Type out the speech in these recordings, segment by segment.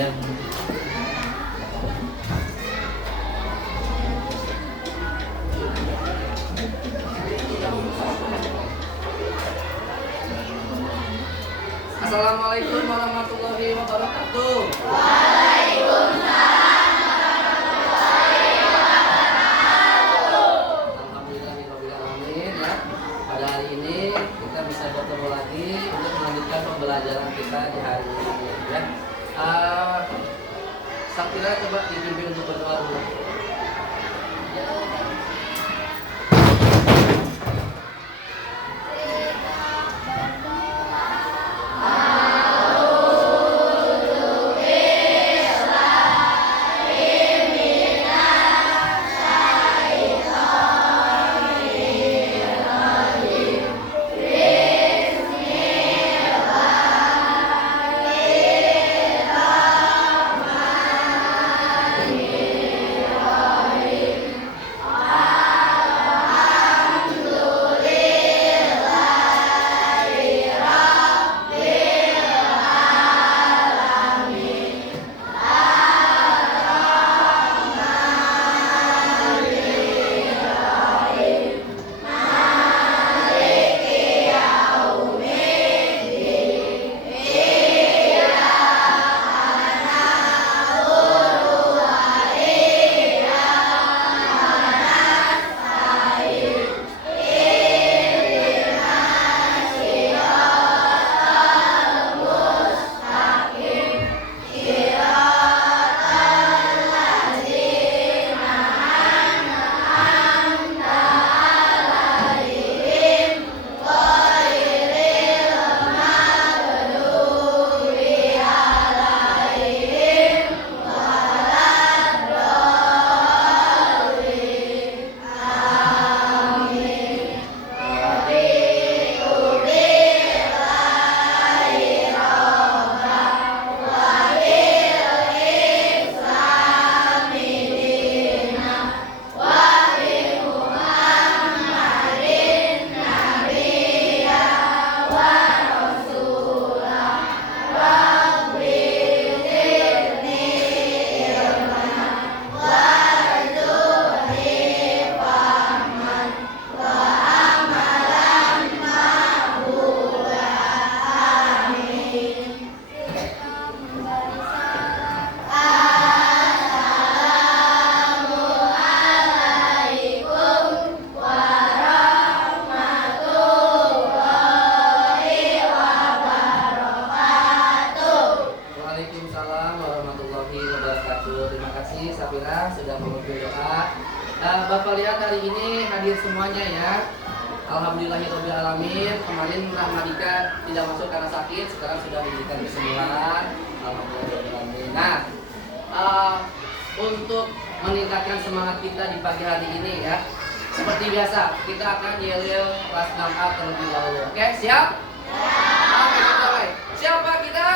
Ya. Assalamualaikum warahmatullahi wabarakatuh. Waalaikumsalam warahmatullahi wabarakatuh. Alhamdulillahirobbilalamin ya. Pada hari ini kita bisa bertemu lagi untuk melanjutkan pembelajaran kita di hari ini ya. Sakira coba dibimbing untuk berdoa dulu. Sudah memimpin doa. Bapak lihat hari ini hadir semuanya ya. Alhamdulillahirobbilalamin. Kemarin Rahmadika tidak masuk karena sakit, sekarang sudah diberikan kesembuhan. Alhamdulillahirobbilalamin. Nah, untuk meningkatkan semangat kita di pagi hari ini ya, seperti biasa kita akan yel-yel kelas 6A terlebih dahulu. Oke, siap? Oke, kita mulai. Siapa kita?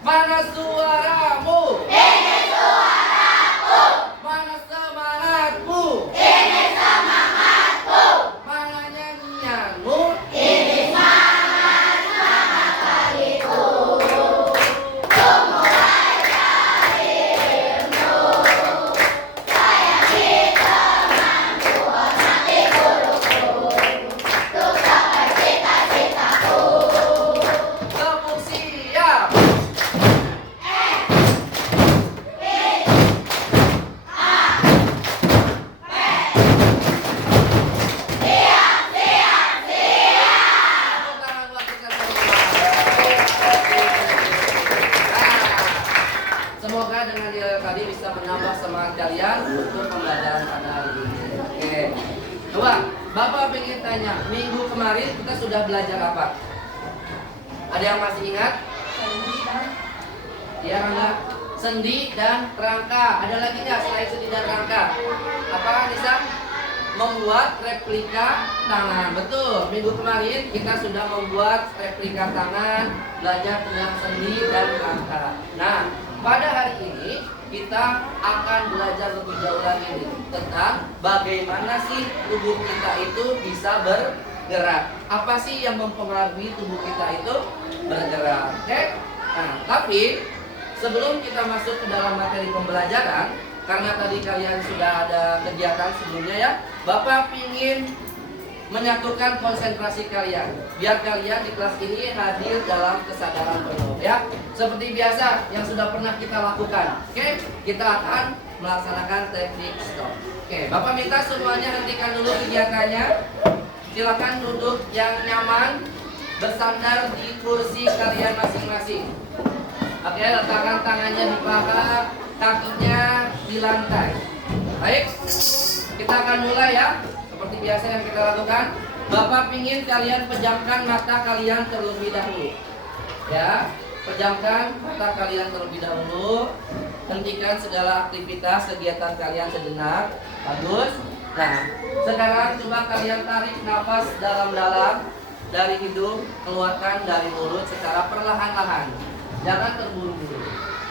Mana suaramu? Ini suaraku. Mana semangatmu? Ini semangatku. Mana nyanyianmu? Ini semangat pagiku. Mulai dari dirimu. Sayangi temanku, hormati guruku. Untuk capai cita-citaku. Tepuk siap. Semoga dengan dia tadi bisa menambah semangat kalian untuk pembelajaran pada hari ini. Oke. Coba, Bapak ingin tanya, minggu kemarin kita sudah belajar apa? Ada yang masih ingat? Ya, enggak? Sendi dan rangka. Ada lagi nggak selain sendi dan rangka? Apa, Nisa? membuat replika tangan. Betul, minggu kemarin kita sudah membuat replika tangan, belajar tentang sendi dan angka. Nah, pada hari ini kita akan belajar lebih jauh lagi nih, tentang bagaimana sih tubuh kita itu bisa bergerak. Apa sih yang mempengaruhi tubuh kita itu bergerak? Oke? Nah, tapi sebelum kita masuk ke dalam materi pembelajaran, karena tadi kalian sudah ada kegiatan sebelumnya ya, Bapak ingin menyatukan konsentrasi kalian, biar kalian di kelas ini hadir dalam kesadaran penuh ya. Seperti biasa yang sudah pernah kita lakukan. Oke, kita akan melaksanakan teknik stop. Oke, Bapak minta semuanya hentikan dulu kegiatannya. Silakan duduk yang nyaman, bersandar di kursi kalian masing-masing. Oke, letakkan tangannya di paha, kakinya di lantai. Baik, kita akan mulai ya. Seperti biasa yang kita lakukan, Bapak ingin kalian pejamkan mata kalian terlebih dahulu. Ya, pejamkan mata kalian terlebih dahulu. Hentikan segala aktivitas kegiatan kalian sejenak. Bagus. Nah, sekarang coba kalian tarik nafas dalam-dalam dari hidung, keluarkan dari mulut secara perlahan-lahan. Jangan terburu-buru.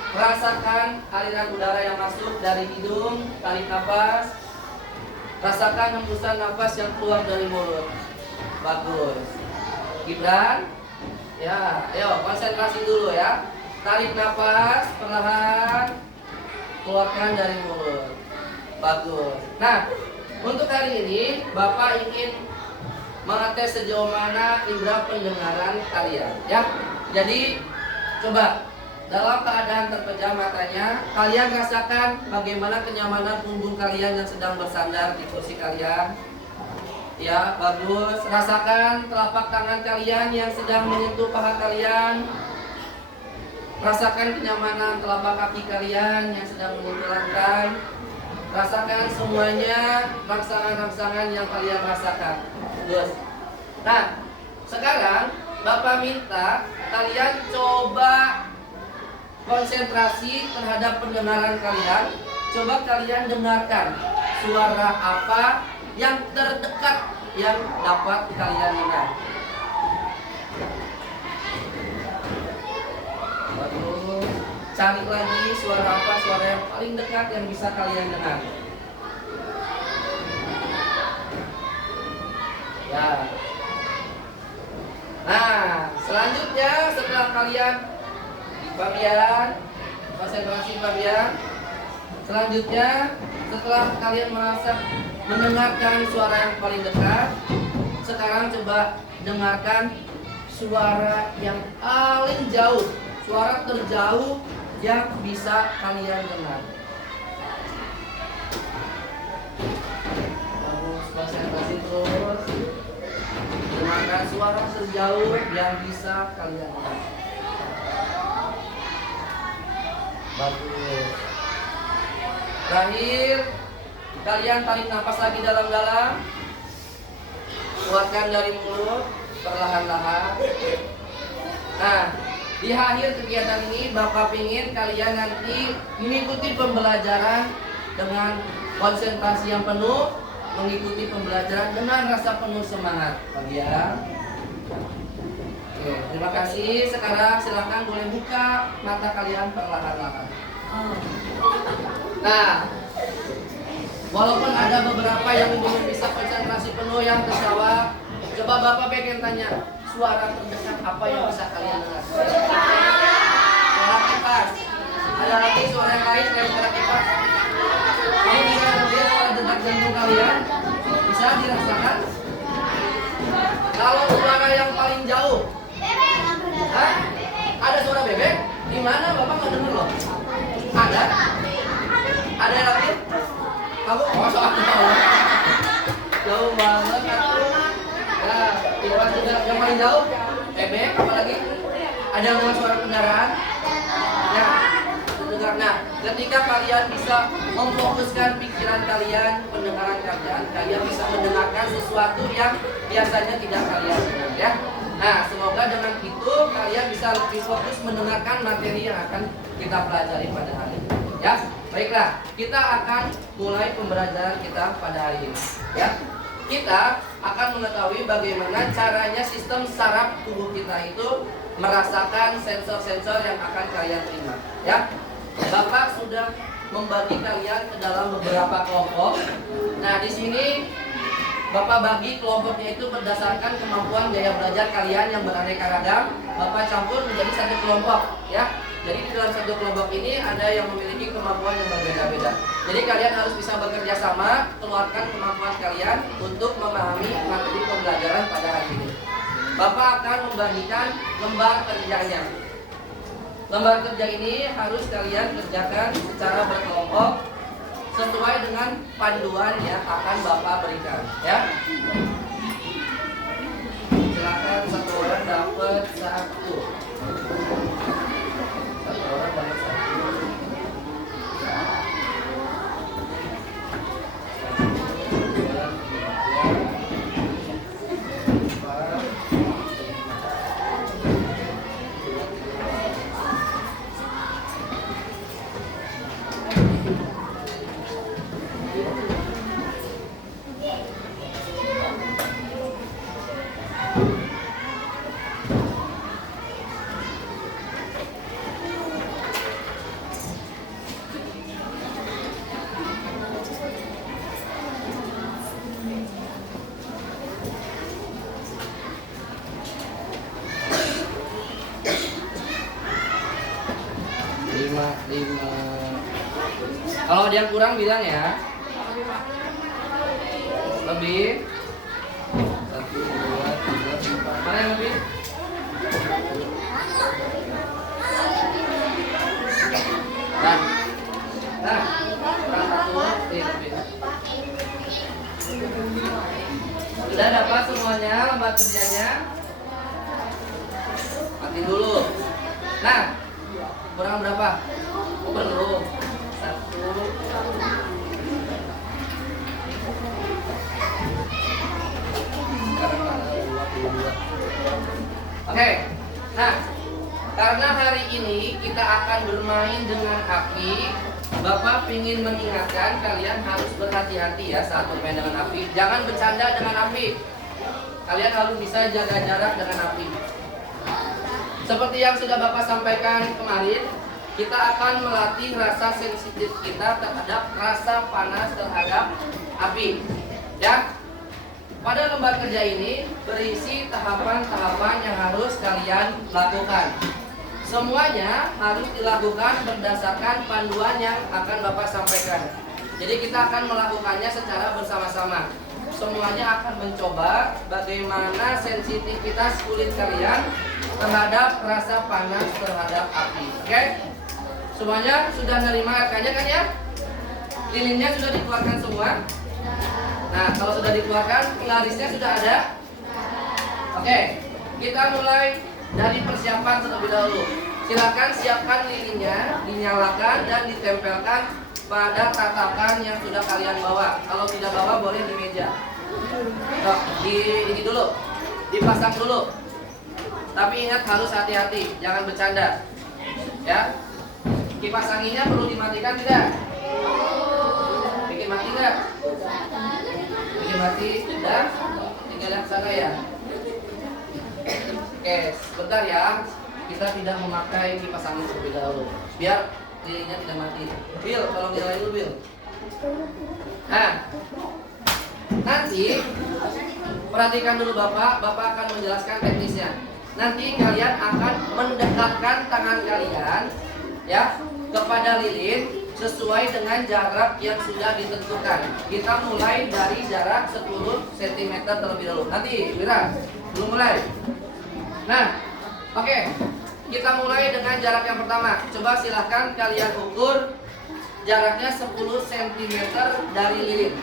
Rasakan aliran udara yang masuk dari hidung, tarik nafas. Rasakan hembusan nafas yang keluar dari mulut. Bagus. Gibran, ya, ayo konsentrasi dulu ya. Tarik nafas perlahan, keluarkan dari mulut. Bagus. Nah, untuk hari ini Bapak ingin mengetes sejauh mana indera pendengaran kalian ya. Jadi coba dalam keadaan terpejam matanya, kalian rasakan bagaimana kenyamanan punggung kalian yang sedang bersandar di kursi kalian. Ya, bagus. Rasakan telapak tangan kalian yang sedang menyentuh paha kalian. Rasakan kenyamanan telapak kaki kalian yang sedang menyentuh lantai. Rasakan semuanya rangsangan-rangsangan yang kalian rasakan. Bagus. Nah, sekarang Bapak minta kalian coba konsentrasi terhadap pendengaran kalian. Coba kalian dengarkan suara apa yang terdekat yang dapat kalian dengar. Bagus. Cari lagi suara apa, suara yang paling dekat yang bisa kalian dengar. Ya. Nah, selanjutnya setelah kalian Fabian, konsentrasi Fabian. Selanjutnya, setelah kalian merasa mendengarkan suara yang paling dekat, sekarang coba dengarkan suara yang paling jauh, suara terjauh yang bisa kalian dengar. Bagus, konsentrasi terus. Dengarkan suara terjauh yang bisa kalian dengar. Bagus. Terakhir, kalian tarik nafas lagi dalam-dalam. Keluarkan dari mulut perlahan-lahan. Nah, di akhir kegiatan ini Bapak ingin kalian nanti mengikuti pembelajaran dengan konsentrasi yang penuh, mengikuti pembelajaran dengan rasa penuh semangat. Ya. Oke, terima kasih. Sekarang silahkan boleh buka mata kalian perlahan-lahan. Nah, walaupun ada beberapa yang belum bisa konsentrasi penuh yang terjawab, coba Bapak pengen tanya, suara terdekat apa yang bisa kalian dengar? Suara kipas. Ada lagi suara yang lain selain suara kipas? Kamu bisa dengar suara detak jantung kalian? Bisa dirasakan? Kalau suara yang paling jauh, hah? Ada suara bebek? Di mana Bapak nggak dengar loh? Ada? Ada yang lagi? Kamu soal tahu? Jauh banget aku. Nah, kipas juga yang paling jauh. Bebek apa lagi? Ada yang dengar suara kendaraan? Ya, dengar. Nah, ketika kalian bisa memfokuskan pikiran kalian, pendengaran kalian bisa mendengarkan sesuatu yang biasanya tidak kalian dengar ya. Nah, semoga dengan itu kalian bisa lebih fokus mendengarkan materi yang akan kita pelajari pada hari ini. Ya, baiklah. Kita akan mulai pembelajaran kita pada hari ini. Ya, kita akan mengetahui bagaimana caranya sistem saraf tubuh kita itu merasakan sensor-sensor yang akan kalian terima. Ya, Bapak sudah membagi kalian ke dalam beberapa kelompok. Nah, di sini Bapak bagi kelompoknya itu berdasarkan kemampuan gaya belajar kalian yang beraneka ragam. Bapak campur menjadi satu kelompok, ya. Jadi di dalam satu kelompok ini ada yang memiliki kemampuan yang berbeda-beda. Jadi kalian harus bisa bekerja sama, keluarkan kemampuan kalian untuk memahami materi pembelajaran pada hari ini. Bapak akan membagikan lembar kerjanya. Lembar kerja ini harus kalian kerjakan secara berkelompok sesuai dengan panduan yang akan Bapak berikan, ya. Silakan satu orang dapat satu. Satu orang dapat satu. Lima. Kalau ada yang kurang bilang ya. Lebih. 1, 2, 3, 4. Mana yang lebih? Nah, kurang satu. Lebih. Sudah dapat semuanya lembar kerjanya? Mati dulu. Nah, kurang berapa? Oh, belum. 1. Oke. Nah, karena hari ini kita akan bermain dengan api, Bapak ingin mengingatkan kalian harus berhati-hati ya saat bermain dengan api. Jangan bercanda dengan api. Kalian harus bisa jaga jarak dengan api. Seperti yang sudah Bapak sampaikan kemarin, kita akan melatih rasa sensitif kita terhadap rasa panas terhadap api. Ya, pada lembar kerja ini berisi tahapan-tahapan yang harus kalian lakukan. Semuanya harus dilakukan berdasarkan panduan yang akan Bapak sampaikan. Jadi kita akan melakukannya secara bersama-sama. Semuanya akan mencoba bagaimana sensitivitas kulit kalian terhadap rasa panas terhadap api. Oke? Semuanya sudah menerima RK-nya kan ya? Lilinnya sudah dikeluarkan semua? Nah, kalau sudah dikeluarkan, penggarisnya sudah ada? Oke, kita mulai dari persiapan terlebih dahulu. Silakan siapkan lilinnya, dinyalakan dan ditempelkan pada tatakan yang sudah kalian bawa. Kalau tidak bawa boleh di meja. Ini dulu, dipasang dulu. Tapi ingat harus hati-hati, jangan bercanda. Ya, kipas anginnya perlu dimatikan tidak? Bikin mati tidak? Bikin mati tidak? Tinggal yang sana ya. Oke, sebentar ya. Kita tidak memakai kipas angin terlebih dahulu, biar lilinnya tidak mati. Bill, tolong nyalain dulu Bill. Nah, nanti perhatikan dulu Bapak akan menjelaskan teknisnya. Nanti kalian akan mendekatkan tangan kalian ya kepada lilin sesuai dengan jarak yang sudah ditentukan. Kita mulai dari jarak 10 cm terlebih dahulu. Nanti, Wira, belum mulai. Nah, oke. Kita mulai dengan jarak yang pertama. Coba silahkan kalian ukur jaraknya 10 cm dari lilin.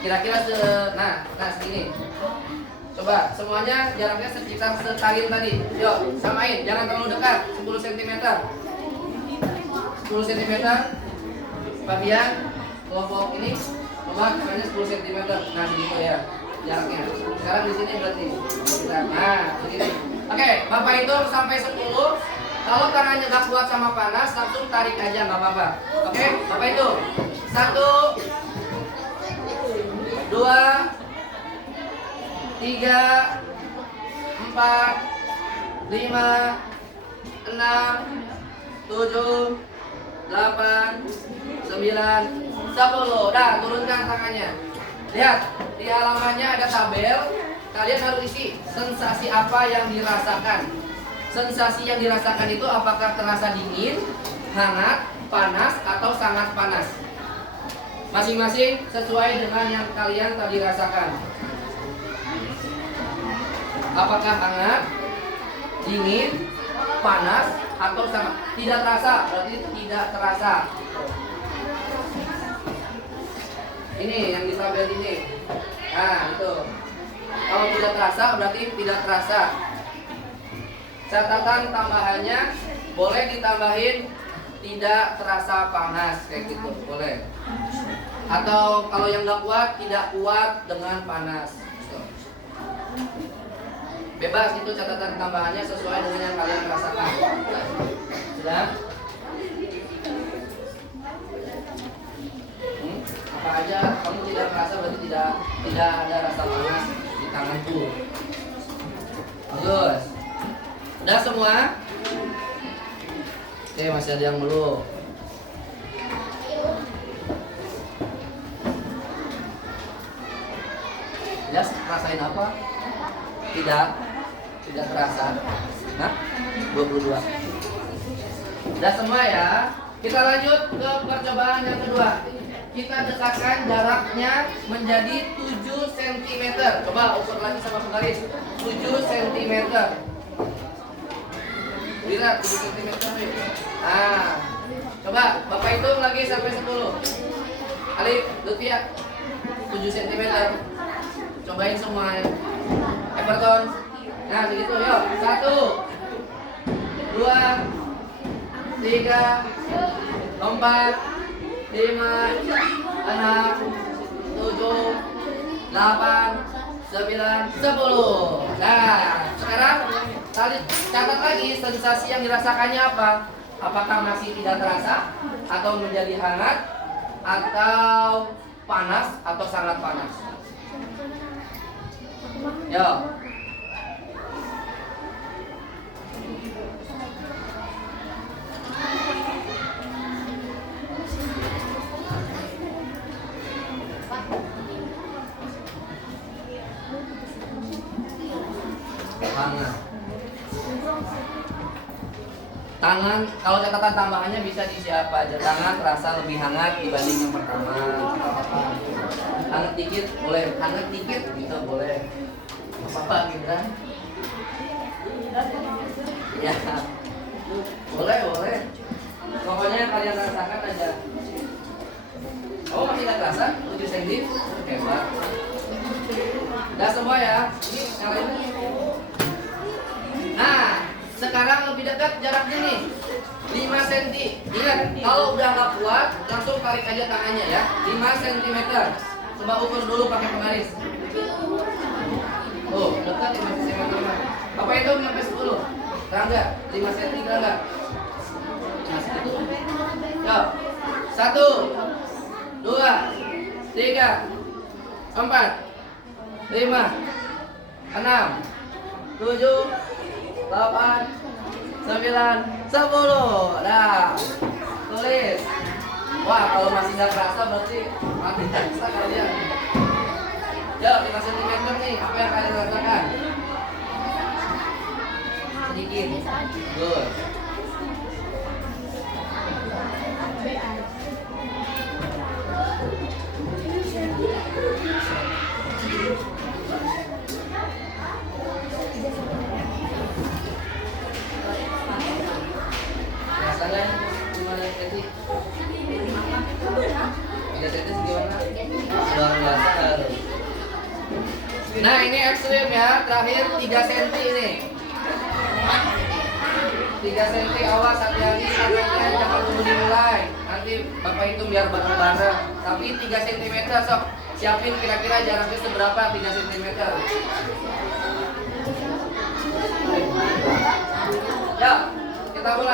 Kira-kira segini. Coba semuanya jaraknya sekitar setarin tadi. Yuk, samain, jangan terlalu dekat. 10 cm. 10 cm. Bagian kelompok ini coba caranya 10 cm. Nah, gitu ya jaraknya. Sekarang di sini berarti. Nah, begini. Oke, Bapak hitung sampai 10. Kalau tangannya gak kuat sama panas, langsung tarik aja, nggak apa-apa. Oke, Bapak itu 1, 2, 3, 4, 5, 6, 7, 8, 9, 10. Dah, turunkan tangannya. Lihat, di halamannya ada tabel. Kalian harus isi sensasi apa yang dirasakan. Sensasi yang dirasakan itu apakah terasa dingin, hangat, panas, atau sangat panas. Masing-masing sesuai dengan yang kalian tadi rasakan. Apakah hangat, dingin, panas, atau sangat tidak terasa? Berarti tidak terasa. Ini yang di tabel ini. Nah, itu. Kalau tidak terasa berarti tidak terasa. Catatan tambahannya boleh ditambahin tidak terasa panas kayak gitu, boleh. Atau kalau yang nggak kuat, tidak kuat dengan panas. Bebas, itu catatan tambahannya sesuai dengan yang kalian rasakan. Sudah? Apa aja kamu tidak merasa berarti tidak ada rasa panas di tanganku. Bagus. Udah semua? Oke, masih ada yang belum. Ya, rasain apa? Tidak terasa. Nah, 22. Udah semua ya. Kita lanjut ke percobaan yang kedua. Kita dekatkan jaraknya menjadi 7 cm. Coba ukur lagi sama penggaris. 7 cm. Lihat 7 cm. Nah, coba Bapak hitung lagi sampai 10. Alif, Lutfia, 7 cm. Cobain semua. Everton. Nah, begitu. Yuk, 1, 2, 3, 4, 5, 6, 7, 8, 9, 10. Nah, sekarang catat lagi sensasi yang dirasakannya apa? Apakah masih tidak terasa, atau menjadi hangat, atau panas, atau sangat panas? Yo. Hangat. Tangan, kalau catatan tambahannya bisa diisi apa aja. Tangan terasa lebih hangat dibanding yang pertama. Hangat dikit boleh, hangat dikit gitu boleh. Apa gitu kan? Ya, boleh. Pokoknya yang kalian rasakan aja. Oh, masih nggak terasa? 7 cm? Hebat. Udah semua ya? Ini yang lainnya. Nah, sekarang lebih dekat jaraknya nih, 5 cm. Ingat, kalau udah nggak kuat, langsung tarik aja tangannya ya. 5 cm. Coba ukur dulu pakai penggaris. Oh, dekat 5 cm. Apa itu sampai 10? Terang nggak? 5 cm terang nggak? Nah, segitu. Yuk. 1, 2, 3, 4, 5, 6, 7, 8, 9, 10. Nah, tulis. Wah, kalau masih nggak terasa berarti mati terasa kalian. Ya, 5 cm nih. Apa yang kalian rasakan? Sedikit. Good. Rasanya gimana sih? 3 cm gimana? Luar biasa. Nah, ini ekstrim ya. Terakhir 3 cm ini. 3 cm, awas hati-hati tangannya jangan dulu dimulai. Nanti Bapak hitung biar bareng-bareng. Tapi 3 cm sok. Siapin kira-kira jaraknya seberapa 3 cm. Ya, kita mulai.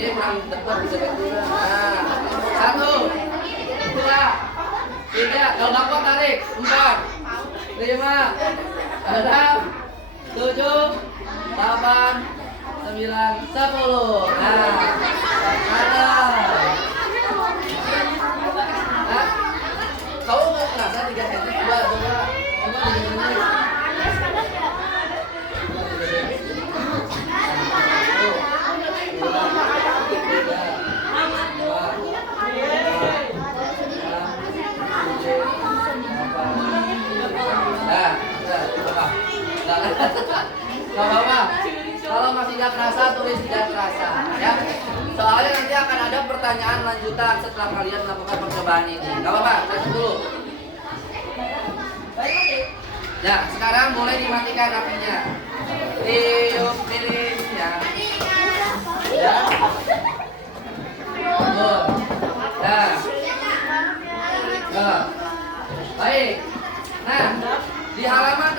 Ini kurang dekat bisa betul. Nah, 1, 2, 3. Kalau nggak kuat tarik. 4, 5, 6, 7, 8, 9, 10. Nah, ada. Nah, kamu nggak merasa 3 cm? Coba 3 menit. Gak apa-apa. Kalau masih tidak terasa, tulis tidak terasa, ya. Soalnya nanti akan ada pertanyaan lanjutan setelah kalian melakukan percobaan ini. Gak apa-apa, saya dulu. Ya, sekarang boleh dimatikan apinya. Tiup lilinnya. Ya. Tuh. Nah. Baik. Nah, di halaman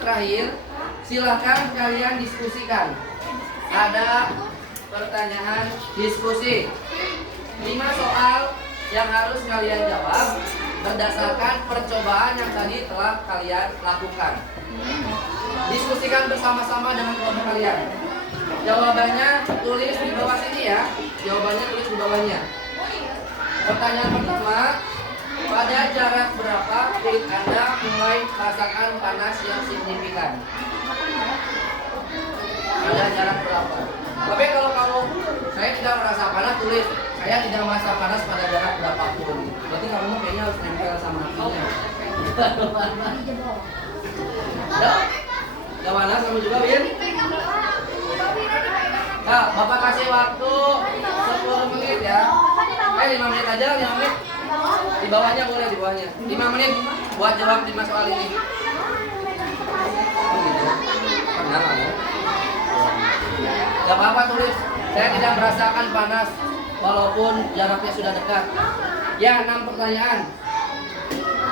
terakhir, silahkan kalian diskusikan. Ada pertanyaan diskusi. 5 soal yang harus kalian jawab berdasarkan percobaan yang tadi telah kalian lakukan. Diskusikan bersama-sama dengan kelompok kalian. Jawabannya tulis di bawah sini ya. Jawabannya tulis di bawahnya. Pertanyaan pertama, pada jarak berapa kulit Anda mulai merasakan panas yang signifikan? Pada jarak berapa? Tapi kalau saya tidak merasa panas, tulis saya tidak merasa panas pada jarak berapapun. Berarti kamu kayaknya harus nempel sama apinya. Gak panas kamu juga, Bin? Nah, Bapak kasih waktu 10 menit ya. 5 menit aja, 5 menit. Di bawahnya boleh, di bawahnya. 5 menit buat jawab 5 soal ini. Pernah kamu? Gak apa-apa tulis. Saya tidak merasakan panas walaupun jaraknya sudah dekat. Ya, 6 pertanyaan.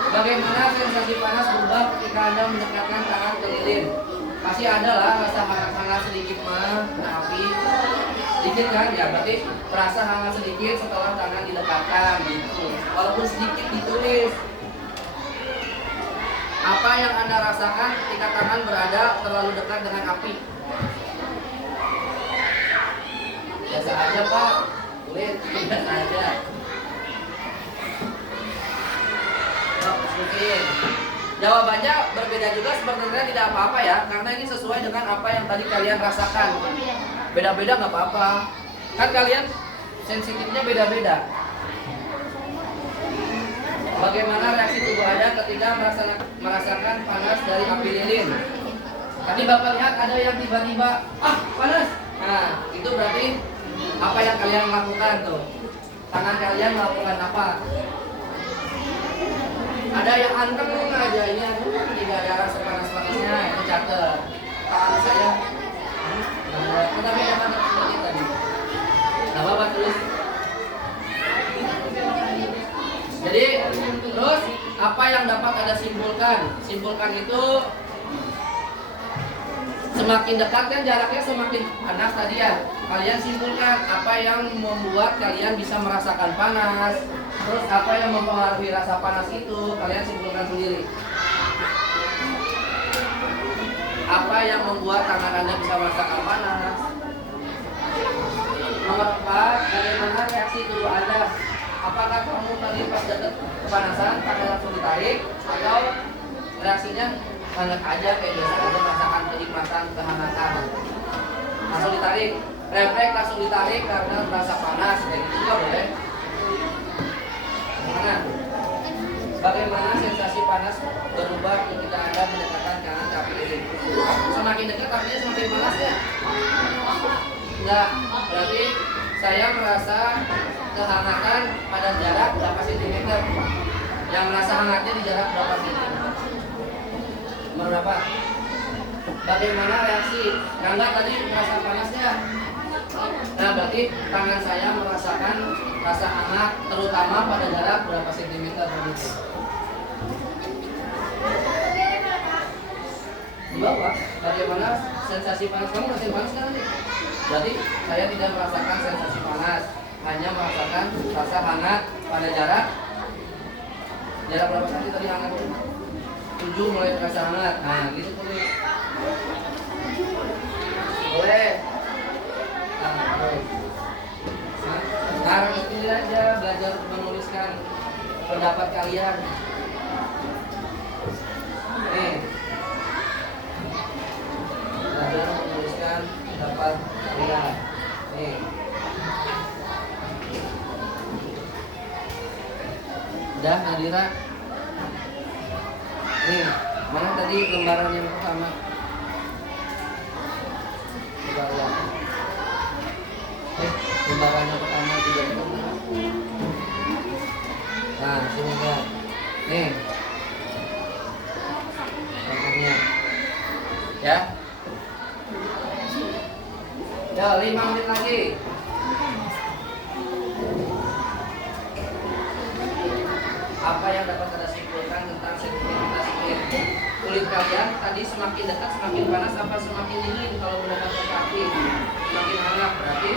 Bagaimana sensasi panas berubah ketika Anda mendekatkan tangan ke lilin? Pasti ada lah rasa hangat-hangat sedikit mah, kena api. Sedikit kan? Ya, berarti terasa hangat sedikit setelah tangan didekatkan gitu. Walaupun sedikit ditulis. Apa yang Anda rasakan ketika tangan berada terlalu dekat dengan api? Biasa aja, Pak. Tulis, biasa aja. Mungkin jawabannya berbeda juga, sebenarnya tidak apa-apa ya, karena ini sesuai dengan apa yang tadi kalian rasakan. Beda-beda nggak apa-apa, kan kalian sensitifnya beda-beda. Bagaimana reaksi tubuh Anda ketika merasakan panas dari api lilin? Tadi Bapak lihat ada yang tiba-tiba panas. Nah, itu berarti apa yang kalian lakukan tuh? Tangan kalian melakukan apa? Ada yang anteng aja, ini tidak ada rasa panas-panasnya, itu catat. Tangan saya tapi jangan seperti tadi. Gak apa-apa, tulis. Jadi terus apa yang dapat Anda simpulkan? Simpulkan itu semakin dekat kan jaraknya semakin panas tadi ya. Kalian simpulkan apa yang membuat kalian bisa merasakan panas. Terus apa yang mempengaruhi rasa panas itu, kalian simpulkan sendiri. Apa yang membuat tangan Anda bisa merasakan panas? Nomor 4, bagaimana reaksi tubuh Anda? Apakah kamu tadi pas dekat kepanasan, tangan langsung ditarik, atau reaksinya hangat aja kayak biasa aja, merasakan kenikmatan, kehangatan? Langsung ditarik, refleks langsung ditarik karena merasa panas, kayak gitu juga boleh. Bagaimana sensasi panas berubah ketika Anda mendekatkan tangan ke api lilin? Semakin dekat apinya semakin panas ya? Enggak, berarti saya merasa kehangatan pada jarak berapa sentimeter? Yang merasa hangatnya di jarak berapa sentimeter? Berapa? Bagaimana reaksi? Rangga tadi merasa panasnya? Nah, berarti tangan saya merasakan rasa hangat terutama pada jarak berapa sentimeter tadi? Di bawah. Bagaimana sensasi panas? Kamu ngerasain panas kan? Berarti saya tidak merasakan sensasi panas, hanya merasakan rasa hangat pada jarak berapa cm tadi hangat? 7 mulai terasa hangat. Nah, gitu boleh. Boleh. Nah, boleh. Nah, sekarang ini aja belajar menuliskan pendapat kalian. Nih. Belajar menuliskan pendapat kalian. Nih. Udah, Nadira? Nih, mana tadi lembaran yang pertama? Coba lihat. Lembaran yang pertama juga itu. Nah, sini lihat. Nih. Contohnya. Ya. Ya, 5 menit lagi. Apa yang dapat Anda simpulkan tentang sensitivitas kulit kalian tadi semakin dekat semakin panas apa semakin dingin kalau mendekatkan kaki? Semakin hangat berarti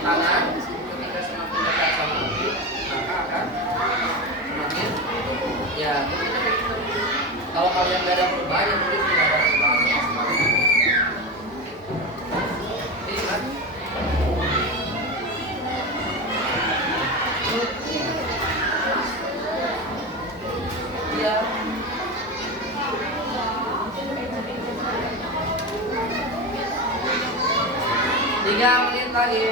tangan ketika semakin dekat sama kaki maka akan semakin ya kalau kalian tidak ada perubahan ya tulis tidak ada perubahan sama sekali. Ini kan? Iya. 3 menit lagi.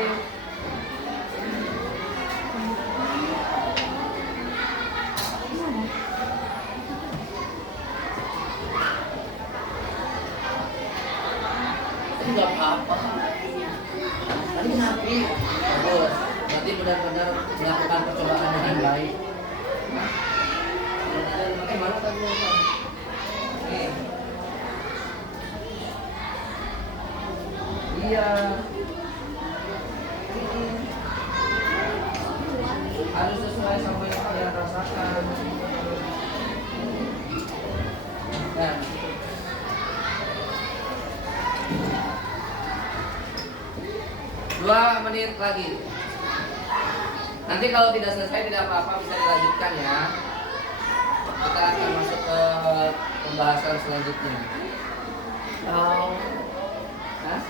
Enggak apa-apa. Tadi nabi. Bagus. Berarti benar-benar melakukan percobaan dengan baik. Mana tadi? Nih. Iya. Harus sesuai sama yang kalian rasakan. Nah. Dua menit lagi. Nanti kalau tidak selesai tidak apa-apa bisa dilanjutkan ya. Kita akan masuk ke pembahasan selanjutnya. Hah?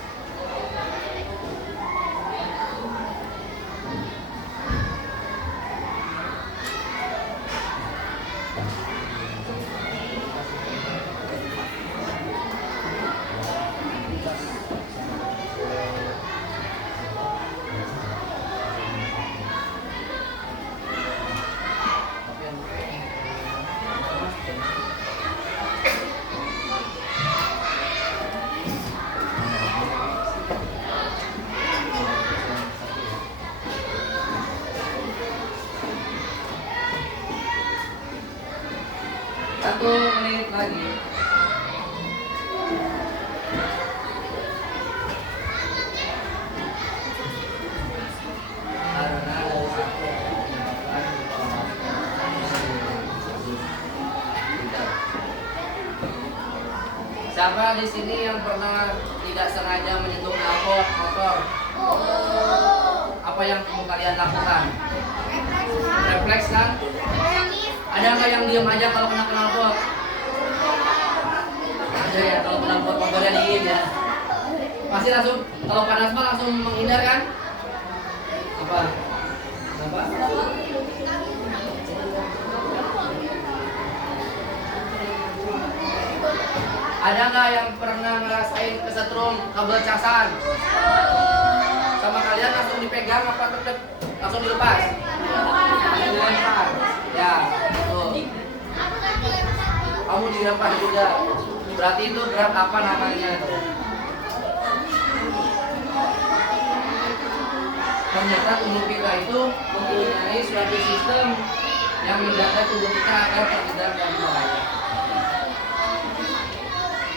Satu menit lagi. Karena dari satu siapa di sini yang pernah tidak sengaja menyentuh knalpot motor? Apa yang kalian lakukan? Refleks kan? Ada nggak yang diam aja kalau kena knalpot? Ada ya, kalau knalpot motornya dingin ya. Pasti langsung, kalau panas mah langsung menghindar kan? Apa? Kenapa? Ada nggak yang pernah ngerasain kesetrum kabel casan? Sama kalian langsung dipegang apa tetap langsung dilepas? Langsung dilempar. Ya, tuh. Kamu dilempar juga. Berarti itu gerak apa namanya? Ternyata tubuh kita itu mempunyai suatu sistem yang menjaga tubuh kita agar terhindar dari bahaya.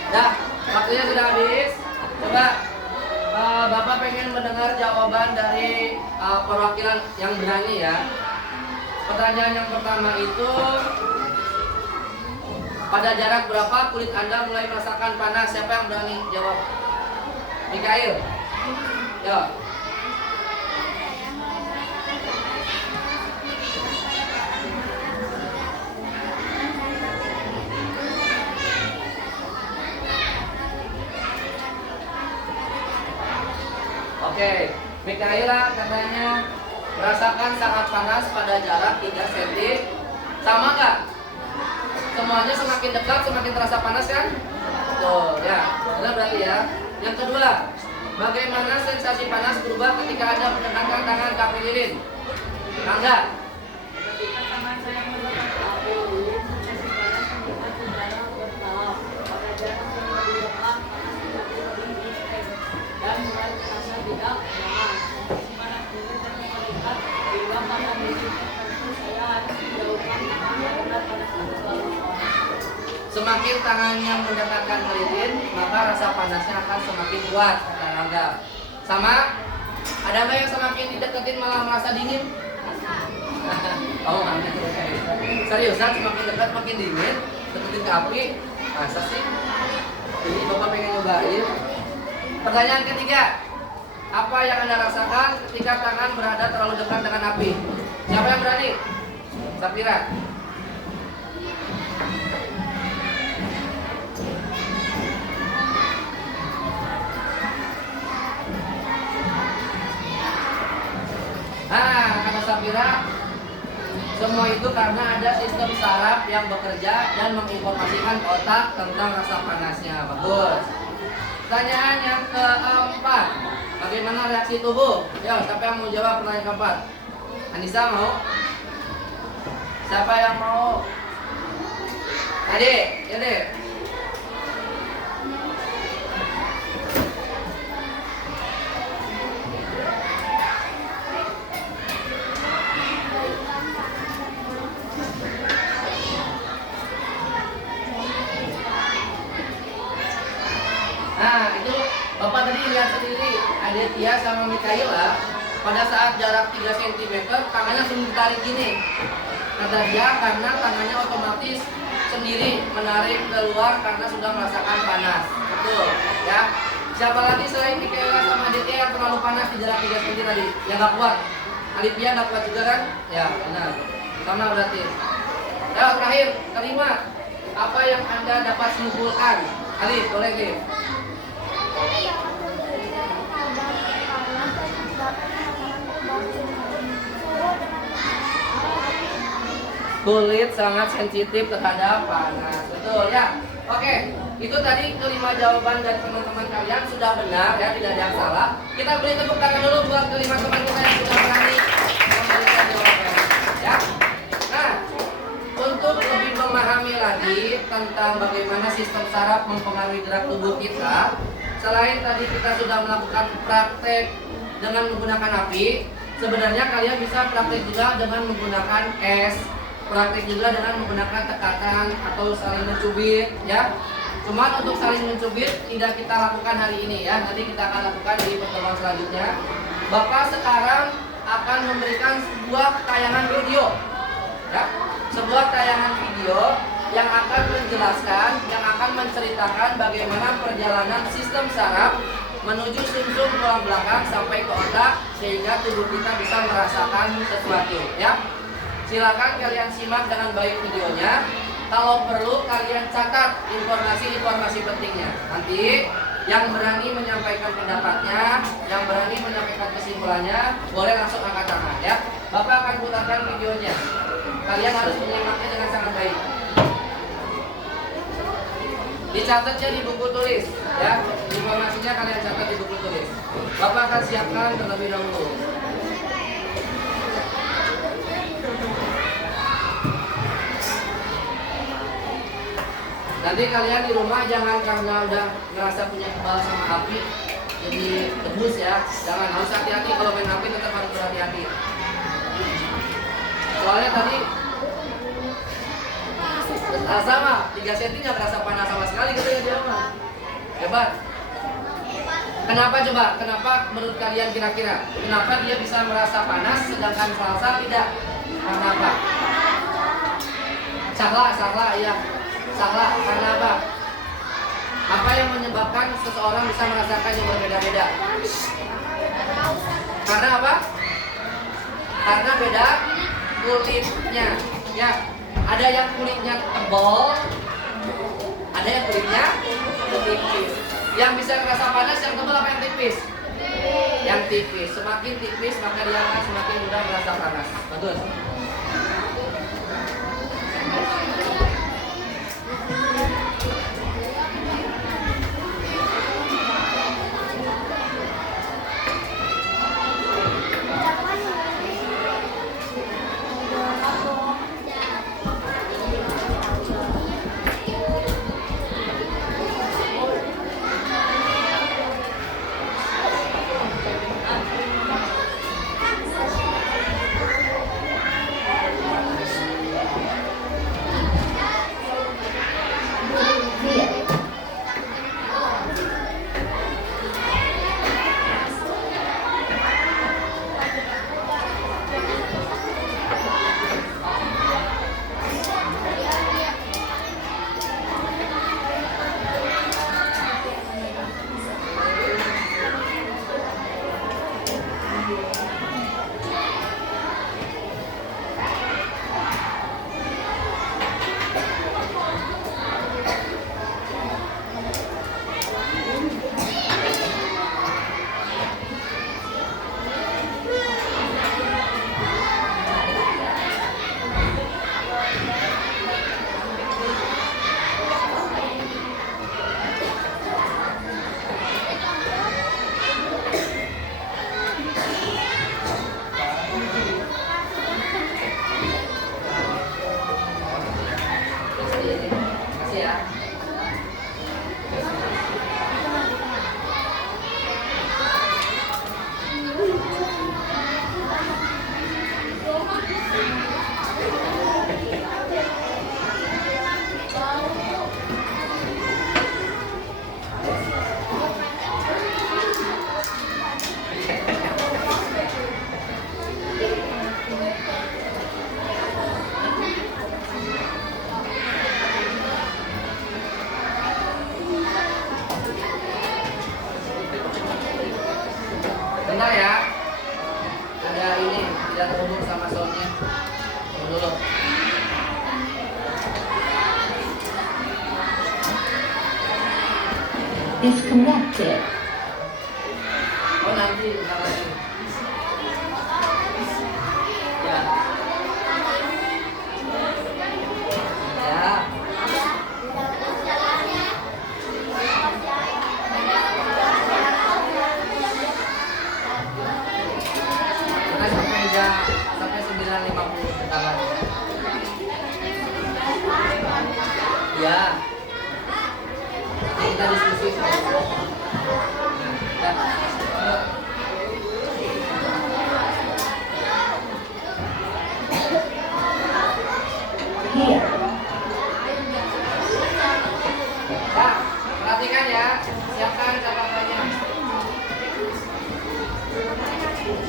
Dah, waktunya sudah habis. Coba Bapak pengen mendengar jawaban dari perwakilan yang berani ya. Pertanyaan yang pertama itu, pada jarak berapa kulit Anda mulai merasakan panas? Siapa yang berani jawab? Mikail. Yo. Oke, Mikaela katanya merasakan sangat panas pada jarak 3 cm. Sama nggak? Semuanya semakin dekat semakin terasa panas kan? Tuh, ya. Benar berarti ya. Yang kedua, bagaimana sensasi panas berubah ketika Anda mendekatkan tangan ke api lilin? Angga. Ketika tangan saya mendekat ke api lilin, sensasi panas mendekat ke dalam bertahap. Pada jarak yang lebih dekat, panas menjadi lebih intens dan mulai terasa tidak nyaman. Sensasi panas lilin dan mendekat bila pada lilin tertentu saya harus menjauhkan tangan karena panas itu selalu panas. Semakin tangannya mendekatkan ke lilin, maka rasa panasnya akan semakin kuat. Kata Angga. Sama? Ada nggak yang semakin dideketin malah merasa dingin? Oh, Angga seriusan semakin dekat makin dingin, deketin ke api. Masa sih? Jadi Bapak pengen nyobain. Pertanyaan ketiga, apa yang Anda rasakan ketika tangan berada terlalu dekat dengan api? Siapa yang berani? Sapira. Kata Sapira, semua itu karena ada sistem saraf yang bekerja dan menginformasikan ke otak tentang rasa panasnya. Bagus. Pertanyaan yang keempat, bagaimana reaksi tubuh? Ya, siapa yang mau jawab pertanyaan keempat? Anissa mau? Siapa yang mau? Adik, ya deh. Nah, itu Bapak tadi lihat sendiri, Aditya sama Mikaela pada saat jarak 3 cm tangannya langsung ditarik gini. Kata dia karena tangannya otomatis sendiri menarik keluar karena sudah merasakan panas. Betul, ya. Siapa lagi selain Mikaela sama Aditya yang terlalu panas di jarak 3 cm tadi? Yang nggak kuat? Aditya nggak kuat juga kan? Ya, benar. Sama berarti. Ya, terakhir, kelima. Apa yang Anda dapat simpulkan? Alif, boleh Alif. Kulit sangat sensitif terhadap panas. Betul ya. Oke, itu tadi kelima jawaban dari teman-teman kalian sudah benar ya, tidak ada yang salah. Kita beri tepuk tangan dulu buat kelima teman kita yang sudah berani memberikan jawaban. Ya. Nah, untuk lebih memahami lagi tentang bagaimana sistem saraf mempengaruhi gerak tubuh kita, selain tadi kita sudah melakukan praktek dengan menggunakan api, sebenarnya kalian bisa praktek juga dengan menggunakan es, praktek juga dengan menggunakan tekatan atau saling mencubit ya. Cuma untuk saling mencubit tidak kita lakukan hari ini ya, nanti kita akan lakukan di pertemuan selanjutnya. Bapak sekarang akan memberikan sebuah tayangan video ya, sebuah tayangan video yang akan menjelaskan, yang akan menceritakan bagaimana perjalanan sistem saraf menuju sumsum tulang belakang sampai ke otak sehingga tubuh kita bisa merasakan sesuatu ya. Silakan kalian simak dengan baik videonya. Kalau perlu kalian catat informasi-informasi pentingnya. Nanti yang berani menyampaikan pendapatnya, yang berani menyampaikan kesimpulannya, boleh langsung angkat tangan ya. Bapak akan putarkan videonya. Kalian harus menyimaknya dengan sangat baik. Dicatatnya di buku tulis ya. Informasinya kalian catat di buku tulis. Bapak akan siapkan terlebih dahulu. Nanti kalian di rumah jangan karena udah ngerasa punya kebal sama api jadi tebus ya. Jangan, harus hati-hati kalau main api, tetap harus berhati-hati. Soalnya tadi sama 3 cm nggak kerasa panas sama sekali gitu ya dia mah. Hebat. Kenapa coba? Kenapa menurut kalian kira-kira? Kenapa dia bisa merasa panas sedangkan Salsa tidak? Karena apa? Salah ya. Salah, karena apa? Apa yang menyebabkan seseorang bisa merasakan yang berbeda-beda? kulitnya. Ya, ada yang kulitnya tebal, ada yang kulitnya tipis. Yang bisa terasa panas yang tebal apa yang tipis? Yang tipis. Semakin tipis maka dia akan semakin mudah merasa panas. Bagus. Kasih ya. Bentar ya. Ada ini tidak terhubung sama soundnya. Tunggu dulu. Disconnected. Oh nanti bentar lagi. Ya. Ya. Kita sampai 9.50 bentar lagi. Ya. Kita diskusi. Here. Pak, perhatikan ya. Siapkan catatannya.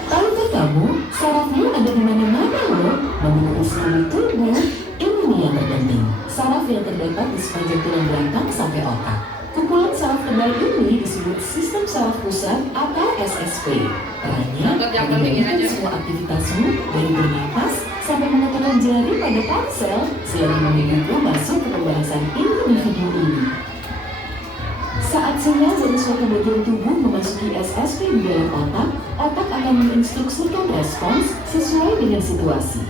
Tahukah kamu, sarafmu ada di mana-mana loh, memenuhi seluruh tubuh. Ini nih yang terpenting, saraf yang terdapat di sepanjang tulang belakang sampai otak. Kumpulan saraf tebal ini disebut sistem saraf pusat atau SSP. Perannya mengendalikan semua aktivitasmu dari bernapas sampai mengatakan jari pada ponsel, selain memiliki masuk ke pembahasan individu ini. Saat sinyal dari suatu bagian tubuh memasuki SSP di dalam otak, otak akan menginstruksikan respons sesuai dengan situasi.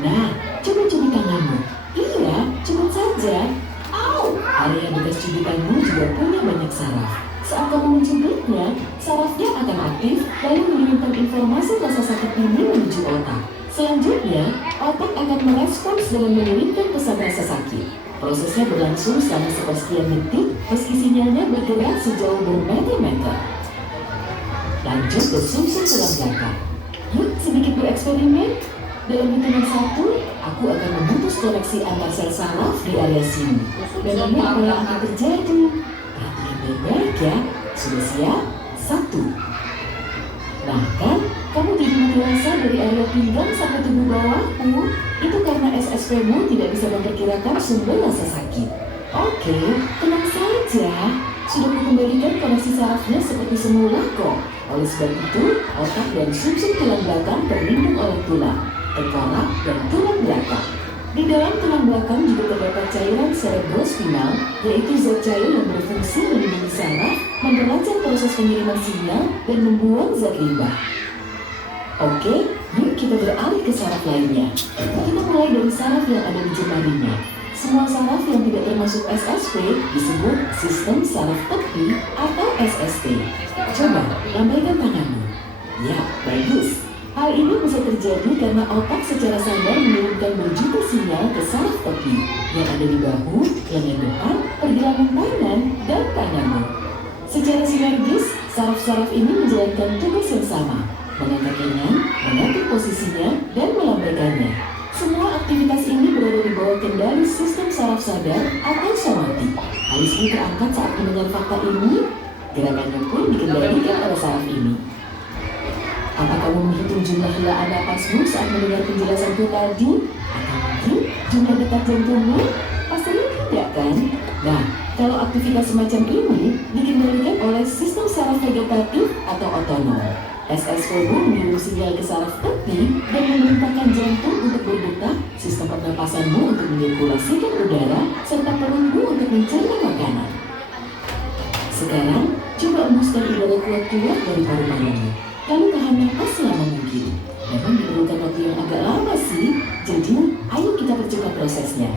Nah, coba cubit tanganmu. Iya, cubit saja. Au! Area bekas cubitanmu juga punya banyak saraf. Saat kamu mencubitnya, sarafnya akan aktif lalu mengirimkan informasi rasa sakit ini menuju otak. Selanjutnya, otak akan merespons dengan mengirimkan pesan rasa sakit. Prosesnya berlangsung selama sepersekian detik meski sinyalnya bergerak sejauh bermeter-meter. Lanjut ke sumsum tulang belakang. Yuk sedikit bereksperimen. Dalam hitungan 1, aku akan memutus koneksi antar sel saraf di area sini. Dan ini apa yang akan terjadi? Perhatian baik-baik ya. Sudah siap? 1. Nah kan, kamu jadi mati rasa dari area pinggang sampai tubuh bawahmu. Itu karena SSP-mu tidak bisa memperkirakan sumber rasa sakit. Oke, tenang saja. Sudah kukembalikan koneksi sarafnya seperti semula kok. Oleh sebab itu, otak dan sumsum tulang belakang terlindung oleh tulang. tengkorak, dan tulang belakang. Di dalam tulang belakang juga terdapat cairan cerebrospinal, yaitu zat cair yang berfungsi melindungi saraf, memperlancar proses pengiriman sinyal, dan membuang zat limbah. Oke, yuk kita beralih ke saraf lainnya. Kita mulai dari saraf yang ada di jemarinya. Semua saraf yang tidak termasuk SSP disebut sistem saraf tepi atau SST. Coba lambaikan tanganmu. Ya, bagus. Hal ini bisa terjadi karena otak secara sadar mengirimkan berjuta sinyal ke saraf tepi yang ada di bahu, lengan depan, pergelangan tangan, dan tanganmu. Secara sinergis, saraf-saraf ini menjalankan tugas yang sama, mengangkat lengan, mengatur posisinya, dan melambaikannya. Semua aktivitas ini berada di bawah kendali sistem saraf sadar atau somatik. Alismu terangkat saat mendengar fakta ini, gerakannya pun dikendalikan oleh saraf ini. Apa kamu menghitung jumlah helaan napasmu saat mendengar penjelasanku tadi? Atau mungkin jumlah detak jantungmu? Pastinya tidak kan? Nah, kalau aktivitas semacam ini dikendalikan oleh sistem saraf vegetatif atau otonom. SSVB mengirim sinyal ke saraf tepi dan memerintahkan jantung untuk berdetak, sistem pernapasanmu untuk menyirkulasikan udara, serta perutmu untuk mencerna makanan. Sekarang, coba embuskan udara kuat-kuat dari paru-parumu. Lalu tahan napas selama mungkin. Memang diperlukan waktu yang agak lama sih, jadi ayo kita percepat prosesnya.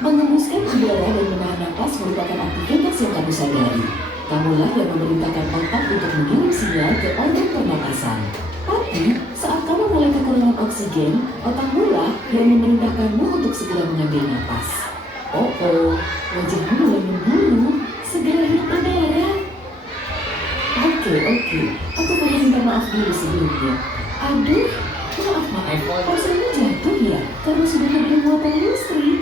Mengembuskan udara dan menahan napas merupakan aktivitas yang kamu sadari. Kamulah yang memerintahkan otak untuk mengirim sinyal ke organ pernapasan. Tapi, saat kamu mulai kekurangan oksigen, otakmu lah yang memerintahkanmu untuk segera mengambil napas. Oh, wajahmu mulai memburu. Segera hirup udara. Oke, aku perlu minta maaf dulu sebelumnya. Aduh, maaf, porsinya jatuh ya, karena sudah kebeli muatan listrik.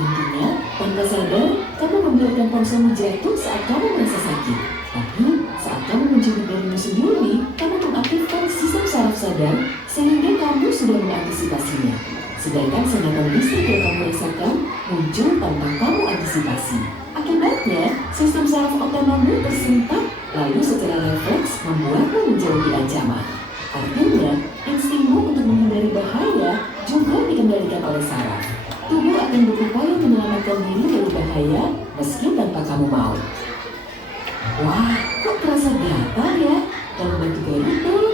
Intinya, tanpa sadar, kamu membiarkan ponselmu jatuh saat kamu merasa sakit. Tapi, saat kamu mencuri dirimu sendiri, kamu mengaktifkan sistem saraf sadar sehingga kamu sudah mengantisipasinya. Sedangkan sengatan listrik yang kamu rasakan muncul tanpa kamu antisipasi. Akibatnya, sistem saraf otonommu tersentak, lalu secara refleks membuatmu menjauhi ancaman. Artinya, instingmu untuk menghindari bahaya juga dikendalikan oleh saraf. Tubuh akan berupaya menyelamatkan diri dari bahaya meski tanpa kamu mau. Wah, kok terasa gatal ya? Tolong bantu garis dong.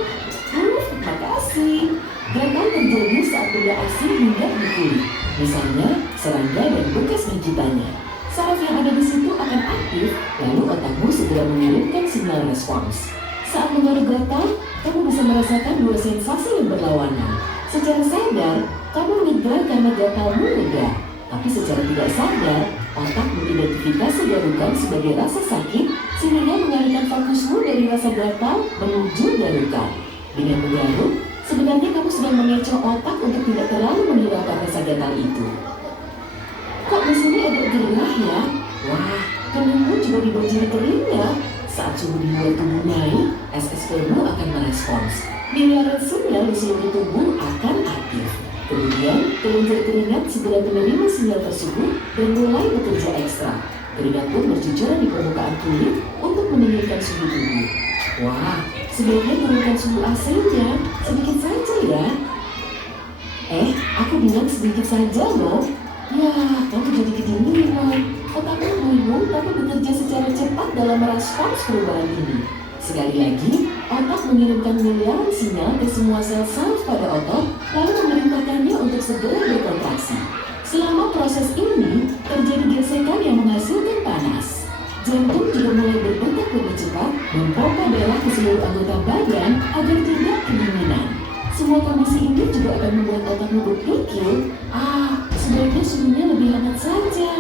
Makasih. Gatal terjadi saat benda asing hinggap di kulit. Misalnya, serangga dan bekas gigitannya. Saraf yang ada di situ akan aktif, lalu otakmu segera mengirimkan sinyal respons. Saat mengaruh gatal, kamu bisa merasakan dua sensasi yang berlawanan. Secara sadar, kamu lega karena gatalmu reda. Tapi secara tidak sadar, otak mengidentifikasi garukan sebagai rasa sakit sehingga mengalihkan fokusmu dari rasa gatal menuju garukan. Dengan menggaruk, sebenarnya kamu sedang mengecoh otak untuk tidak terlalu menghiraukan rasa gatal itu. Kok di sini agak gerah ya? Wah, keningmu juga dibanjiri keringnya. Saat suhu di luar tubuh naik, SSP-mu akan merespons. Miliaran sinyal di seluruh tubuh akan aktif. Kemudian, kelenjar keringat segera menerima sinyal tersebut dan mulai bekerja ekstra. Keringat pun bercucuran di permukaan kulit untuk mendinginkan suhu tubuh. Wah, sebaiknya turunkan suhu AC-nya, sedikit saja ya. Aku bilang sedikit saja loh. Ya, kamu jadi kedinginan. Otakmu bingung tapi bekerja secara cepat dalam merespons perubahan ini. Sekali lagi, otak mengirimkan miliaran sinyal ke semua sel saraf pada otot, lalu memerintahkannya untuk segera berkontraksi. Selama proses ini, terjadi gesekan yang menghasilkan panas. Jantung juga mulai berdetak lebih cepat, memompa darah ke seluruh anggota badan agar tidak kedinginan. Semua kondisi ini juga akan membuat otakmu berpikir, sebaiknya suhunya lebih hangat saja.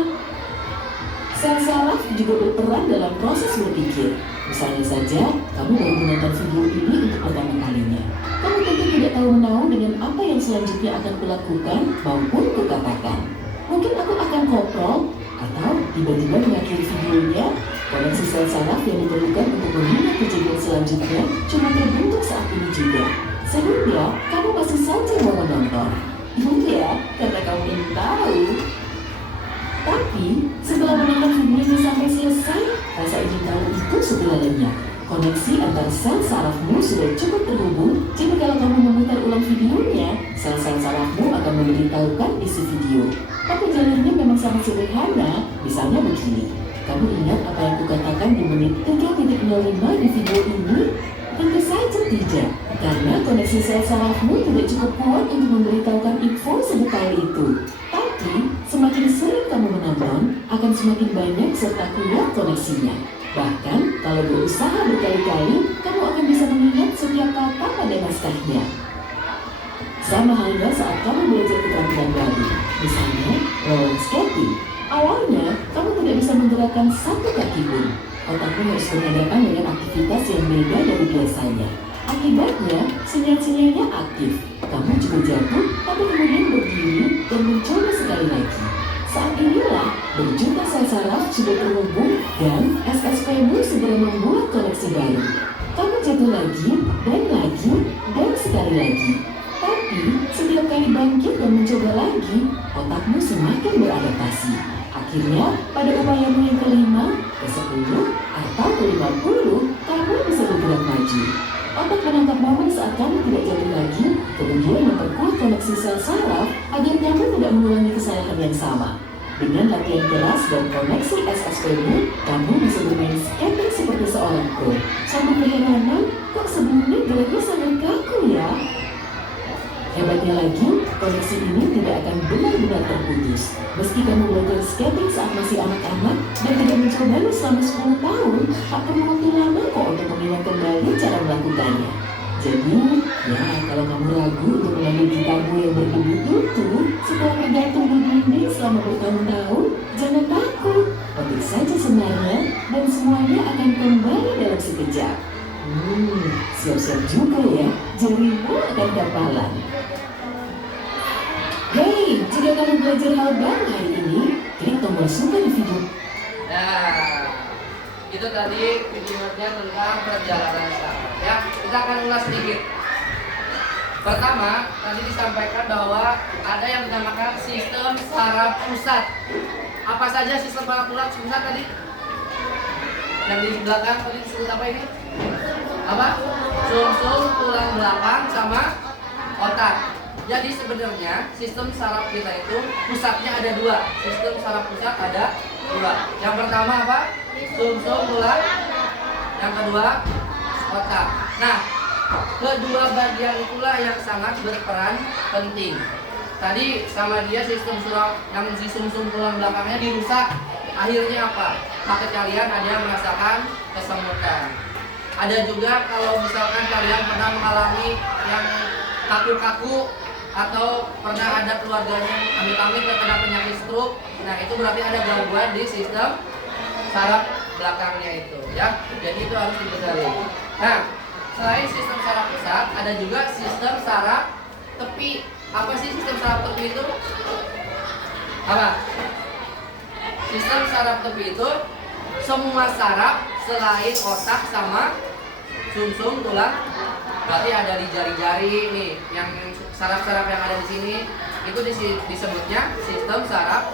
Sel saraf juga berperan dalam proses berpikir. Misalnya saja, kamu baru menonton video ini untuk pertama kalinya. Kamu tentu tidak tahu menahu dengan apa yang selanjutnya akan kulakukan maupun kukatakan. Mungkin aku akan koprol, atau tiba-tiba mengakhiri videonya. Koneksi sel saraf yang diperlukan untuk mengingat kejadian selanjutnya cuma terbentuk saat ini juga. Sehingga kamu masih saja mau menonton. Iya, karena kamu ingin tahu. Tapi, setelah menonton video ini sampai selesai, rasa ingin tahu itu segera lenyap. Koneksi antar sel sarafmu sudah cukup terhubung, jadi kalau kamu memutar ulang videonya, sel-sel sarafmu sangat sederhana, misalnya begini. Kamu ingat apa yang kukatakan di menit 3.05 di video ini? Tentu saja tidak, karena koneksi sel sarafmu tidak cukup kuat untuk memberitahukan info sedetail itu. Tapi, semakin sering kamu menonton, akan semakin banyak serta kuat koneksinya. Bahkan, kalau berusaha berkali-kali, kamu akan bisa mengingat setiap kata pada naskahnya. Sama halnya saat kamu belajar keterampilan baru, misalnya roller skating. Awalnya, kamu tidak bisa menggerakkan satu kaki pun. Otakmu harus berhadapan dengan aktivitas yang beda dari biasanya. Akibatnya, sinyal-sinyalnya aktif. Kamu juga jatuh, tapi kemudian berdiri dan mencoba sekali lagi. Saat inilah, berjuta sel saraf sudah terhubung dan SSP-mu segera membuat koneksi baru. Kamu jatuh lagi, dan sekali lagi. Tapi, setiap kali bangkit dan mencoba lagi, otakmu semakin beradaptasi. Akhirnya, pada upayamu yang ke-5, ke-10, atau ke-50, kamu bisa bergerak maju. Otak menangkap momen saat kamu tidak jatuh lagi, kemudian memperkuat koneksi sel saraf agar kamu tidak mengulangi kesalahan yang sama. Dengan latihan keras dan koneksi SSP-mu, kamu bisa bermain skating seperti seorang pro. Sambil keheranan, kok sebelumnya geraknya sangat kaku ya? Hebatnya lagi, koneksi ini tidak akan benar-benar terputus. Meski kamu belajar skating saat masih anak-anak dan tidak mencobanya selama 10 tahun, tak perlu waktu lama kok untuk mengingat kembali cara melakukannya. Jadi, ya kalau kamu ragu untuk mengambil gitarmu yang berdebu itu setelah tergantung di dinding selama bertahun-tahun, jangan takut. Petik saja senarnya dan semuanya akan kembali dalam sekejap. Siap-siap juga ya, jarimu akan kapalan. Hey, jika kamu belajar hal baru hari ini, klik tombol suka di video. Nah, itu tadi videonya tentang perjalanan saraf ya. Kita akan ulas sedikit. Pertama, tadi disampaikan bahwa ada yang dinamakan sistem saraf pusat. Apa saja sistem saraf pusat tadi? Yang di belakang tadi disebut apa ini? Apa? Sumsum tulang belakang sama otak. Jadi sebenarnya sistem saraf kita itu pusatnya ada 2. Sistem saraf pusat ada 2. Yang pertama apa? Sumsum tulang. Yang kedua otak. Nah, kedua bagian itulah yang sangat berperan penting. Tadi sama dia sistem saraf yang si sumsum tulang belakangnya dirusak. Akhirnya apa? Maka kalian ada yang merasakan kesemutan. Ada juga kalau misalkan kalian pernah mengalami yang kaku-kaku atau pernah ada keluarganya amit-amit terkena penyakit stroke, nah itu berarti ada gangguan di sistem saraf belakangnya itu ya. Jadi itu harus dibesari. Nah, selain sistem saraf pusat, ada juga sistem saraf tepi. Apa sih sistem saraf tepi itu? Apa? Sistem saraf tepi itu semua saraf selain otak sama sumsum tulang. Berarti ada di jari-jari nih, yang saraf-saraf yang ada di sini itu disebutnya sistem saraf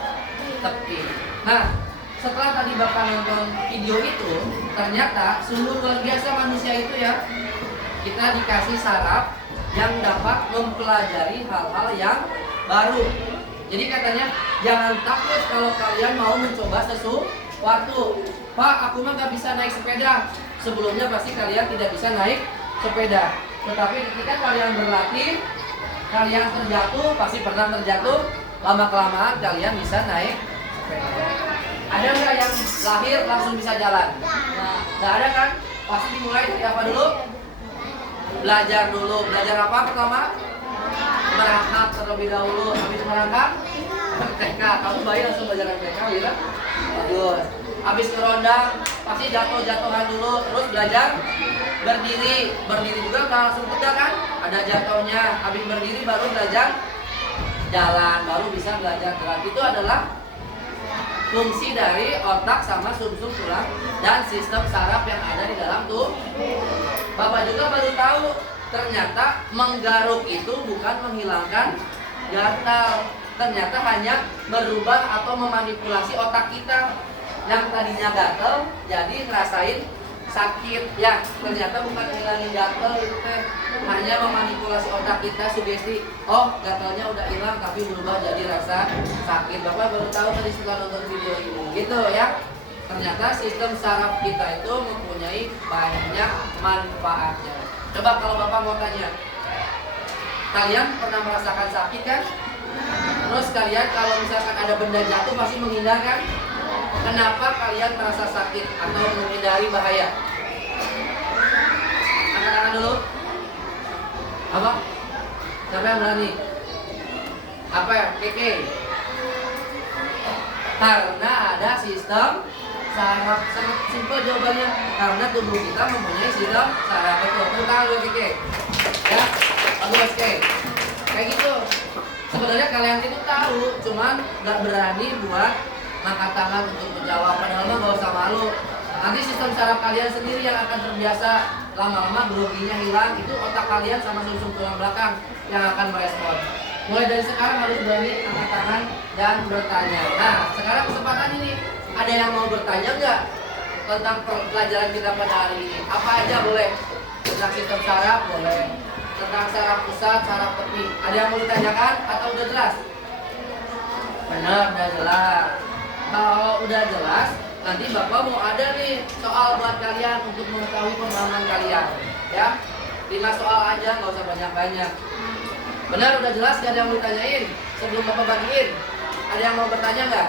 tepi. Nah, setelah tadi Bapak nonton video itu, ternyata sungguh luar biasa manusia itu ya. Kita dikasih saraf yang dapat mempelajari hal-hal yang baru. Jadi katanya jangan takut kalau kalian mau mencoba sesuatu. Pak, aku mah gak bisa naik sepeda. Sebelumnya pasti kalian tidak bisa naik sepeda. Tetapi ketika kalian berlatih, kalian terjatuh, pasti pernah terjatuh. Lama-kelamaan kalian bisa naik sepeda. Ada nggak yang lahir langsung bisa jalan? Nggak ada kan? Pasti dimulai dari apa dulu? Belajar dulu. Belajar apa pertama? Merangkak terlebih dahulu. Habis merangkak, TK. Kamu bayi langsung belajar TK, ya? Bagus. Habis ngerondang, pasti jatuh-jatuhan dulu. Terus belajar berdiri. Berdiri juga nggak langsung tegak kan? Ada jatuhnya. Habis berdiri baru belajar jalan. Baru bisa belajar gerak. Itu adalah fungsi dari otak sama sumsum tulang dan sistem saraf yang ada di dalam tubuh. Bapak juga baru tahu ternyata menggaruk itu bukan menghilangkan gatal, ternyata hanya merubah atau memanipulasi otak kita yang tadinya gatal jadi ngerasain sakit ya, ternyata bukan ngilangin gatel itu teh, hanya memanipulasi otak kita, sugesti. Oh, gatalnya udah hilang tapi berubah jadi rasa sakit. Bapak baru tahu tadi setelah nonton video ini gitu ya. Ternyata sistem saraf kita itu mempunyai banyak manfaatnya. Coba kalau Bapak mau tanya, kalian pernah merasakan sakit kan? Terus kalian kalau misalkan ada benda jatuh pasti menghindar kan? Kenapa kalian merasa sakit atau menghindari bahaya? Angkat tangan dulu. Apa? Siapa yang berani? Apa ya? Keke. Karena ada sistem saraf. Sangat simpel jawabannya. Karena tubuh kita mempunyai sistem saraf. Betul. Tepuk tangan dulu Keke. Ya. Bagus Keke. Kayak gitu. Sebenarnya kalian itu tahu, cuman nggak berani buat angkat tangan untuk menjawab. Padahal mah gak usah malu. Nanti sistem saraf kalian sendiri yang akan terbiasa. Lama-lama groginya hilang. Itu otak kalian sama sumsum tulang belakang yang akan merespon. Mulai dari sekarang harus berani angkat tangan dan bertanya. Nah, sekarang kesempatan ini, ada yang mau bertanya nggak tentang pelajaran kita pada hari ini? Apa aja boleh. Tentang sistem saraf boleh. Tentang saraf pusat, saraf tepi. Ada yang mau ditanyakan atau udah jelas? Benar, udah jelas. Kalau udah jelas, nanti Bapak mau ada nih soal buat kalian untuk mengetahui pemahaman kalian. Ya, 5 soal aja, nggak usah banyak-banyak. Benar, udah jelas, gak ada yang mau ditanyain? Sebelum Bapak bagiin, ada yang mau bertanya nggak?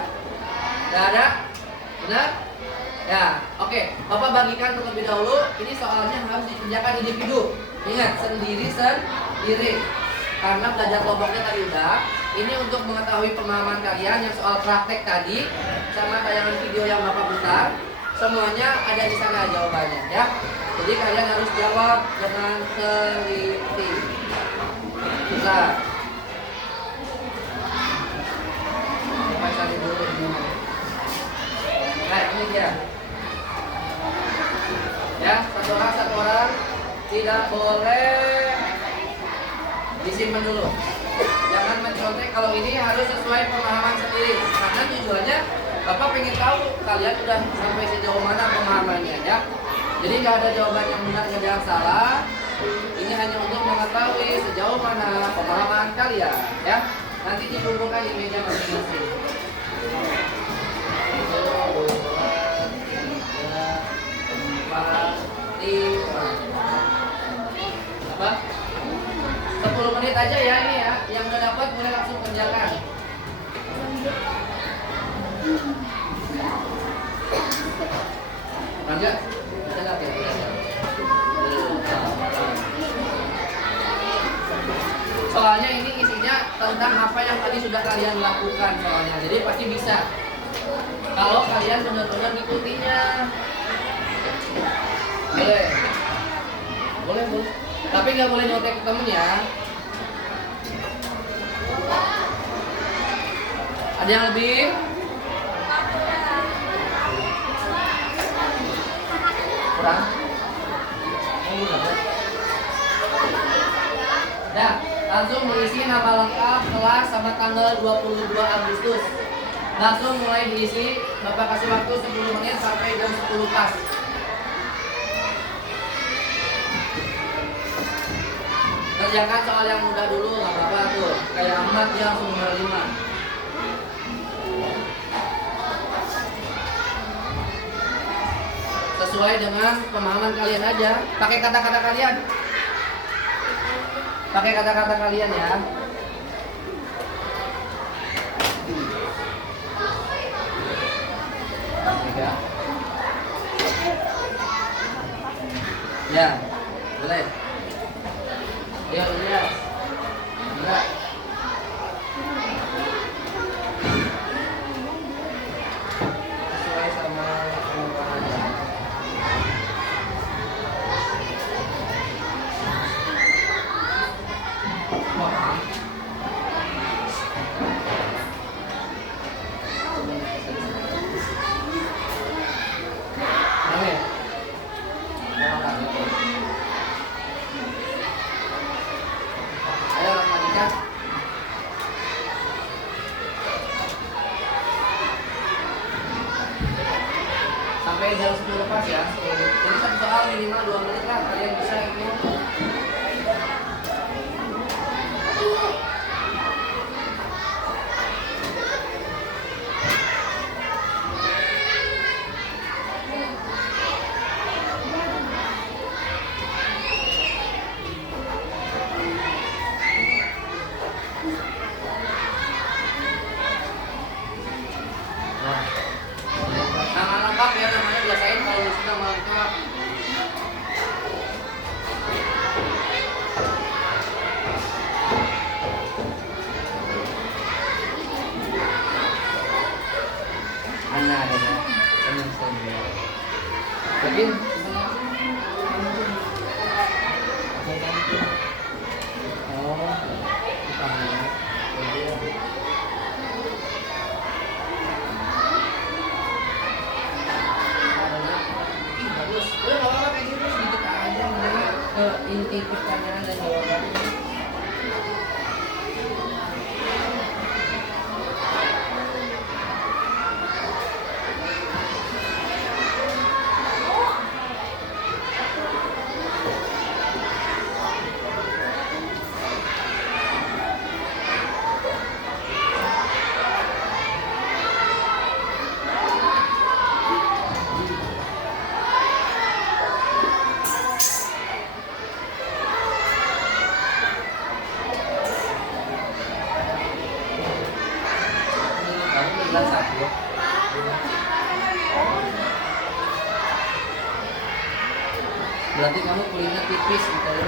Nggak ada? Benar? Ya, oke. Bapak bagikan terlebih dahulu. Ini soalnya harus dikerjakan individu. Ingat, sendiri. Karena belajar kelompoknya tadi udah. Ini untuk mengetahui pemahaman kalian yang soal praktek tadi sama tayangan video yang Bapak putar. Semuanya ada di sana jawabannya ya. Jadi kalian harus jawab dengan teliti. Bisa. Coba cari dulu ini. Nah, ini dia. Ya, satu orang tidak boleh disimpan dulu. Jangan mencontek, kalau ini harus sesuai pemahaman sendiri. Karena tujuannya Bapak pengen tahu kalian udah sampai sejauh mana pemahamannya ya. Jadi nggak ada jawaban yang benar, nggak ada yang salah. Ini hanya untuk mengetahui sejauh mana pemahaman kalian ya. Nanti dikumpulkan di meja masing-masing. 1, 2, 3, 4, 5. Apa? 10 menit aja ya ini ya. Yang udah dapat boleh langsung kerjakan. Lanjut. Ada ya? Soalnya ini isinya tentang apa yang tadi sudah kalian lakukan soalnya. Jadi pasti bisa. Kalau kalian benar-benar ngikutinya. Boleh. Boleh. Tapi nggak boleh nyontek temen ya. Ada yang lebih? Kurang? Nah, langsung diisi nama lengkap, kelas, sama tanggal 22 Agustus. Langsung mulai diisi. Bapak kasih waktu 10 menit sampai jam 10 pas. Kerjakan soal yang mudah dulu, nggak apa-apa tuh. Kayak Ahmad yang nomor 5. Sesuai dengan pemahaman kalian aja. Pakai kata-kata kalian. Pakai kata-kata kalian ya. Ya, boleh. Ayo, lihat. Enggak. Sesuai sama pemahamannya. Sampai jam 10 pas ya. Jadi minimal 2 menit lah kalian bisa ini. Nama lengkap ya, namanya biasain kalau sudah lengkap. Ana ada ya, senang senang. Begin. Oh, paham. Bagus. Udah nggak apa-apa kayak gitu sedikit aja mendengar ke inti pertanyaan dan jawabannya. Kamu bilang satu. Berarti kamu kulitnya tipis gitu ya.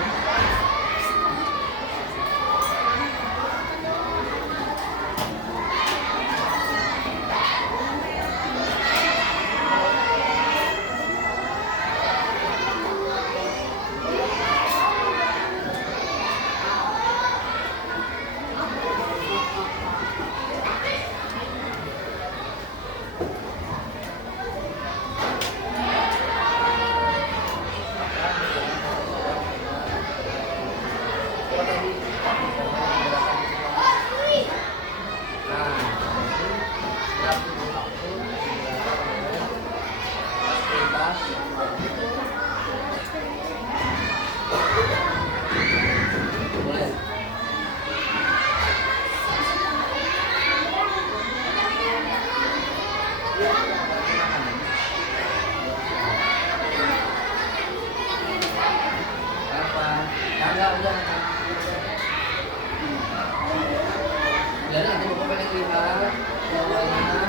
Jadi nanti bapak pengen lihat bawahnya.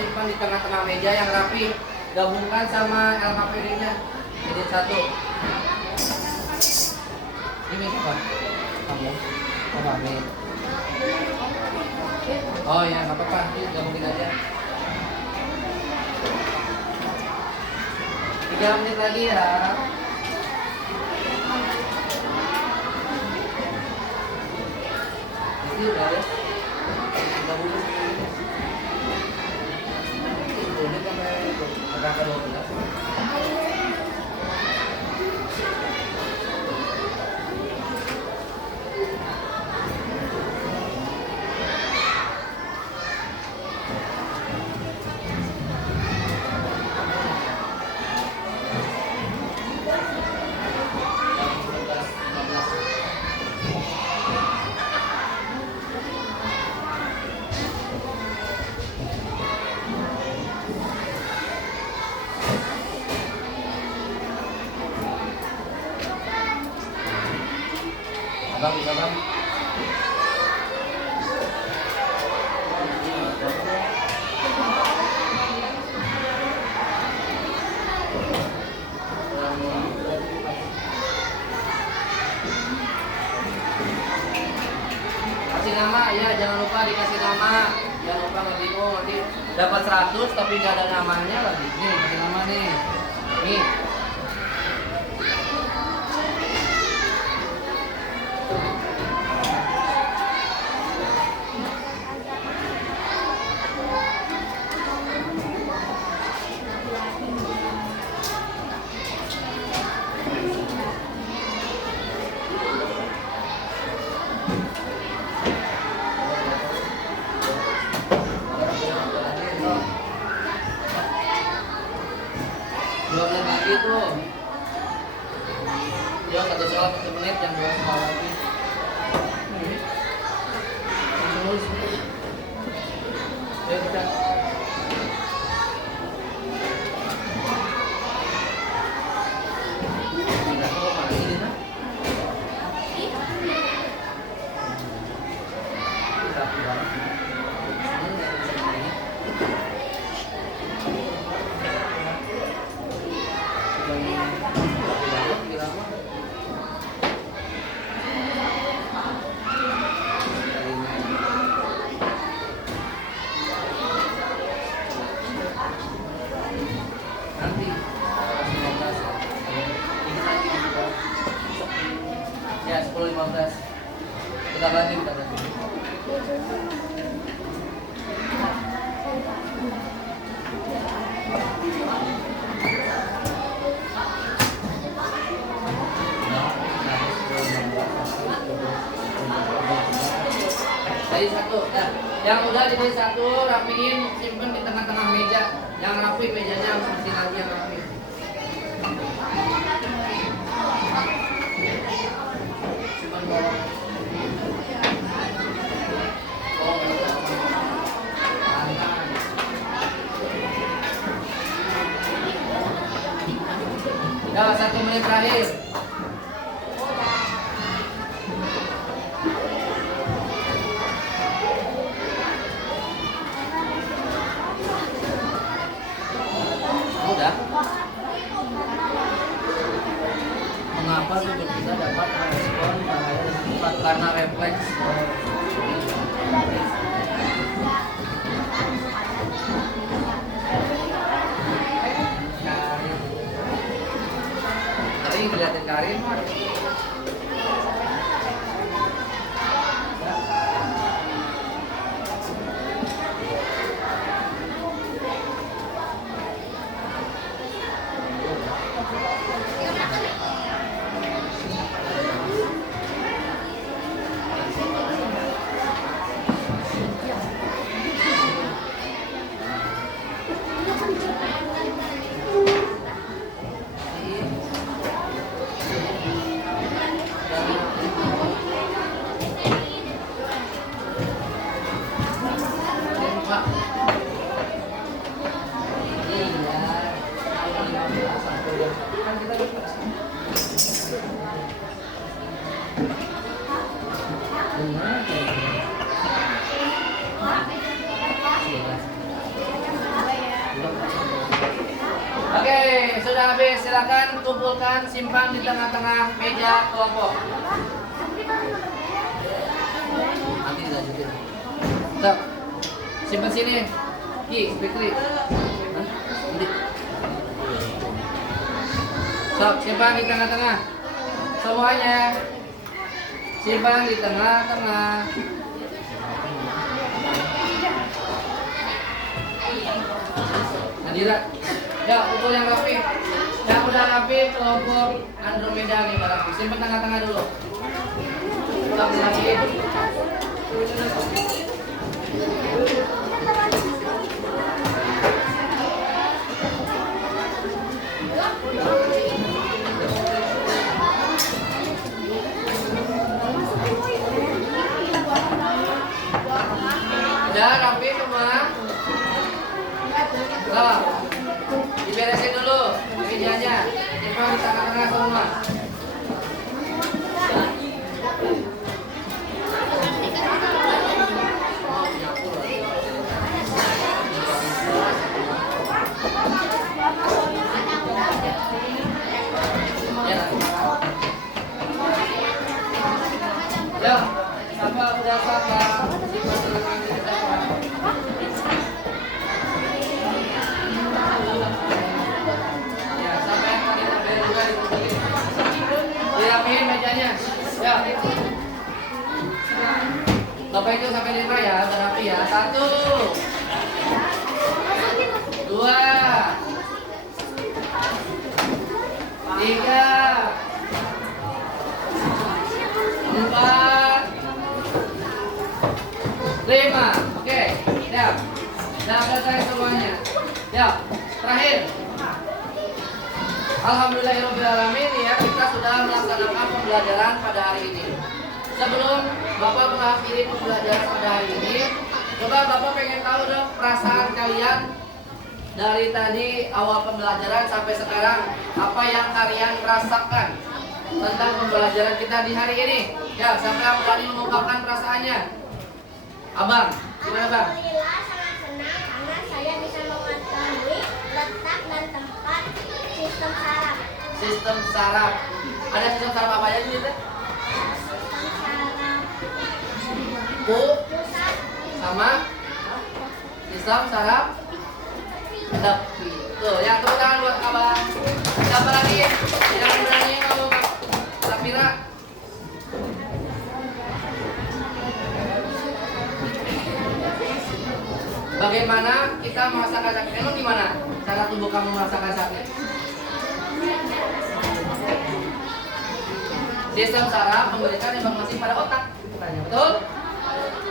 simpan di tengah-tengah meja yang rapi. Gabungkan sama LKPD-nya jadi satu. Ini siapa? Kamu? Oh, kami. Oh ya, nggak apa-apa. Ini gabungin aja. 3 menit lagi ya. Ini udah ya. Gabungin semuanya. Ini sampai berapa 12? Abang bisa bang? Kasih nama ya, jangan lupa dikasih nama. Jangan lupa nggak bingung nanti dapat 100 tapi nggak ada namanya lagi. Nih kasih nama nih. Nih. Dua menit lagi tuh. Ya 1 soal 1 menit, yang 2 soal lagi. Terus. Ya kita. Tidak mau apa ini nah. Kita pulang. Nanti 15 ini lagi ya 10-15 kita ganti. Jadi 1, ya. Yang udah jadi 1 rapiin, simpen di tengah-tengah meja. Yang rapi mejanya harus bersih lagi yang rapi. Simpan bawah. Ya 1 menit terakhir. Udah. Mengapa tubuh kita dapat merespon bahaya cepat? Karena refleks. Tadi ngeliatin Karin. Oke, sudah habis. Silakan kumpulkan, simpan di tengah-tengah meja kelompok. Nanti dilanjutin. Stop. Simpan sini. Quickly. Stop, simpan di tengah-tengah. Semuanya. Simpan di tengah-tengah. Nadira. Ya, pukul yang rapi. Yang udah rapi kelompok Andromeda nih barang. Simpan tengah-tengah dulu. Stop lagi. Udah rapi semua? Loh, diberesin dulu mejanya. Simpan di tengah-tengah semua. Ya, apa udah apa? Ya, sampai yang tadi terberes juga dikumpulin. Dirapiin mejanya. Ya. Bapak itu sampai 5 ya, udah rapi ya. 1, 2, 3, 4, 5. Oke, siap. Sudah selesai semuanya. Ya, terakhir. Alhamdulillahirobbilalamin ya, kita sudah melaksanakan pembelajaran pada hari ini. Sebelum Bapak mengakhiri pembelajaran pada hari ini, coba Bapak pengen tahu dong perasaan kalian dari tadi awal pembelajaran sampai sekarang, apa yang kalian rasakan tentang pembelajaran kita di hari ini? Ya, siapa yang berani mengungkapkan perasaannya? Abang, gimana Bang? Alhamdulillah sangat senang karena saya bisa mengetahui letak dan tempat sistem saraf. Sistem saraf. Ada sistem saraf apa aja sih? Sistem saraf Pusat sama sistem saraf tepi. Tuh, ya tepuk tangan buat Abang. Siapa lagi yang berani ngomong Safira? Bagaimana kita merasakan sakit? Emang gimana cara tubuh kamu merasakan sakit? Sistem saraf memberikan informasi pada otak. Betul?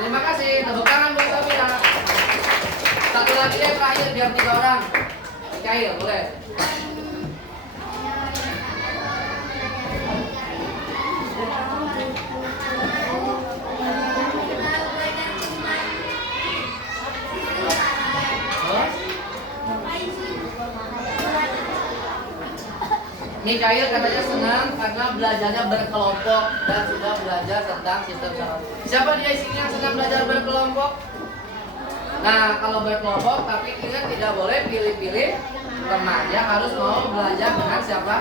Terima kasih. Tepuk tangan buat Safira. Satu lagi yang terakhir biar 3 orang. Cair, boleh. Ini Cair katanya senang karena belajarnya berkelompok dan sudah belajar tentang sistem saraf. Siapa dia sini yang senang belajar berkelompok? Nah, kalau berkelompok tapi ingat tidak boleh pilih-pilih teman, ya harus mau belajar dengan siapa.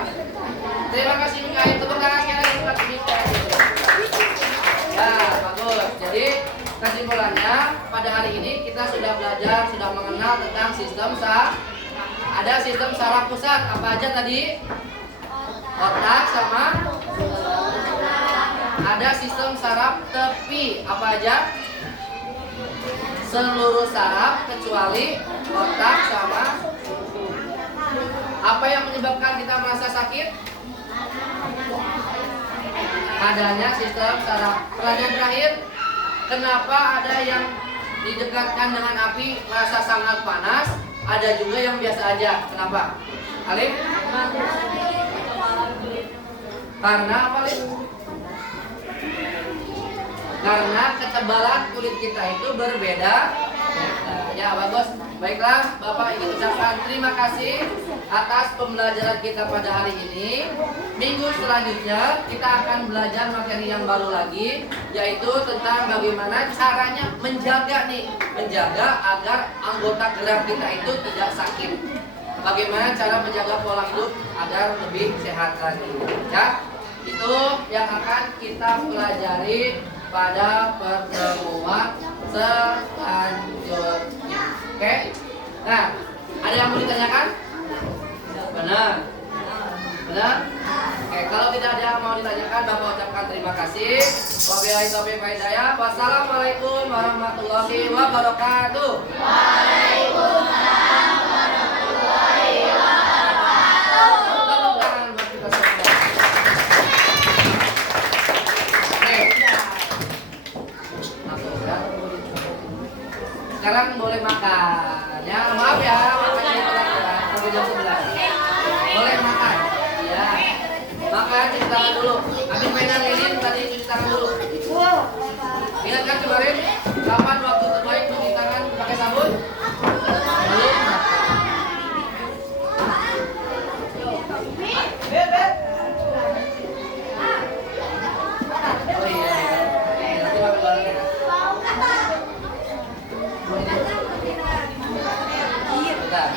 Terima kasih Cair, tepuk tangan sekali lagi buat ini. Ya, bagus. Jadi kesimpulannya pada hari ini kita sudah belajar, sudah mengenal tentang sistem saraf. Ada sistem saraf pusat, apa aja tadi? Otak sama. Ada sistem saraf tepi, apa aja? Seluruh saraf kecuali otak sama. Apa yang menyebabkan kita merasa sakit? Adanya sistem saraf. Pertanyaan terakhir, kenapa ada yang didekatkan dengan api merasa sangat panas, ada juga yang biasa aja? Kenapa? Alif? Karena apa, Alif? Karena ketebalan kulit kita itu berbeda. Ya, bagus. Baiklah, Bapak ingin ucapkan terima kasih atas pembelajaran kita pada hari ini. Minggu selanjutnya kita akan belajar materi yang baru lagi, yaitu tentang bagaimana caranya menjaga agar anggota gerak kita itu tidak sakit. bagaimana cara menjaga pola hidup agar lebih sehat lagi. Ya, itu yang akan kita pelajari pada pertemuan selanjutnya. Oke? Nah, ada yang mau ditanyakan? Benar? Benar? Oke, kalau tidak ada yang mau ditanyakan, Bapak ucapkan terima kasih. Wabillahi taufiq wal hidayah. Wassalamualaikum warahmatullahi wabarakatuh. Waalaikumsalam warahmatullahi wabarakatuh. Tepuk tangan buat kita semua. Oke. Sekarang boleh makan. Ya, maaf ya, makannya telat ya. Sampai jam 11. Boleh makan. Iya. Makan, cuci tangan dulu. Habis mainan lilin tadi cuci tangan dulu. Ingat kan kemarin kapan waktu terbaik cuci tangan pakai sabun? Belum. Oh iya. Nanti makan bareng ya. Bentar.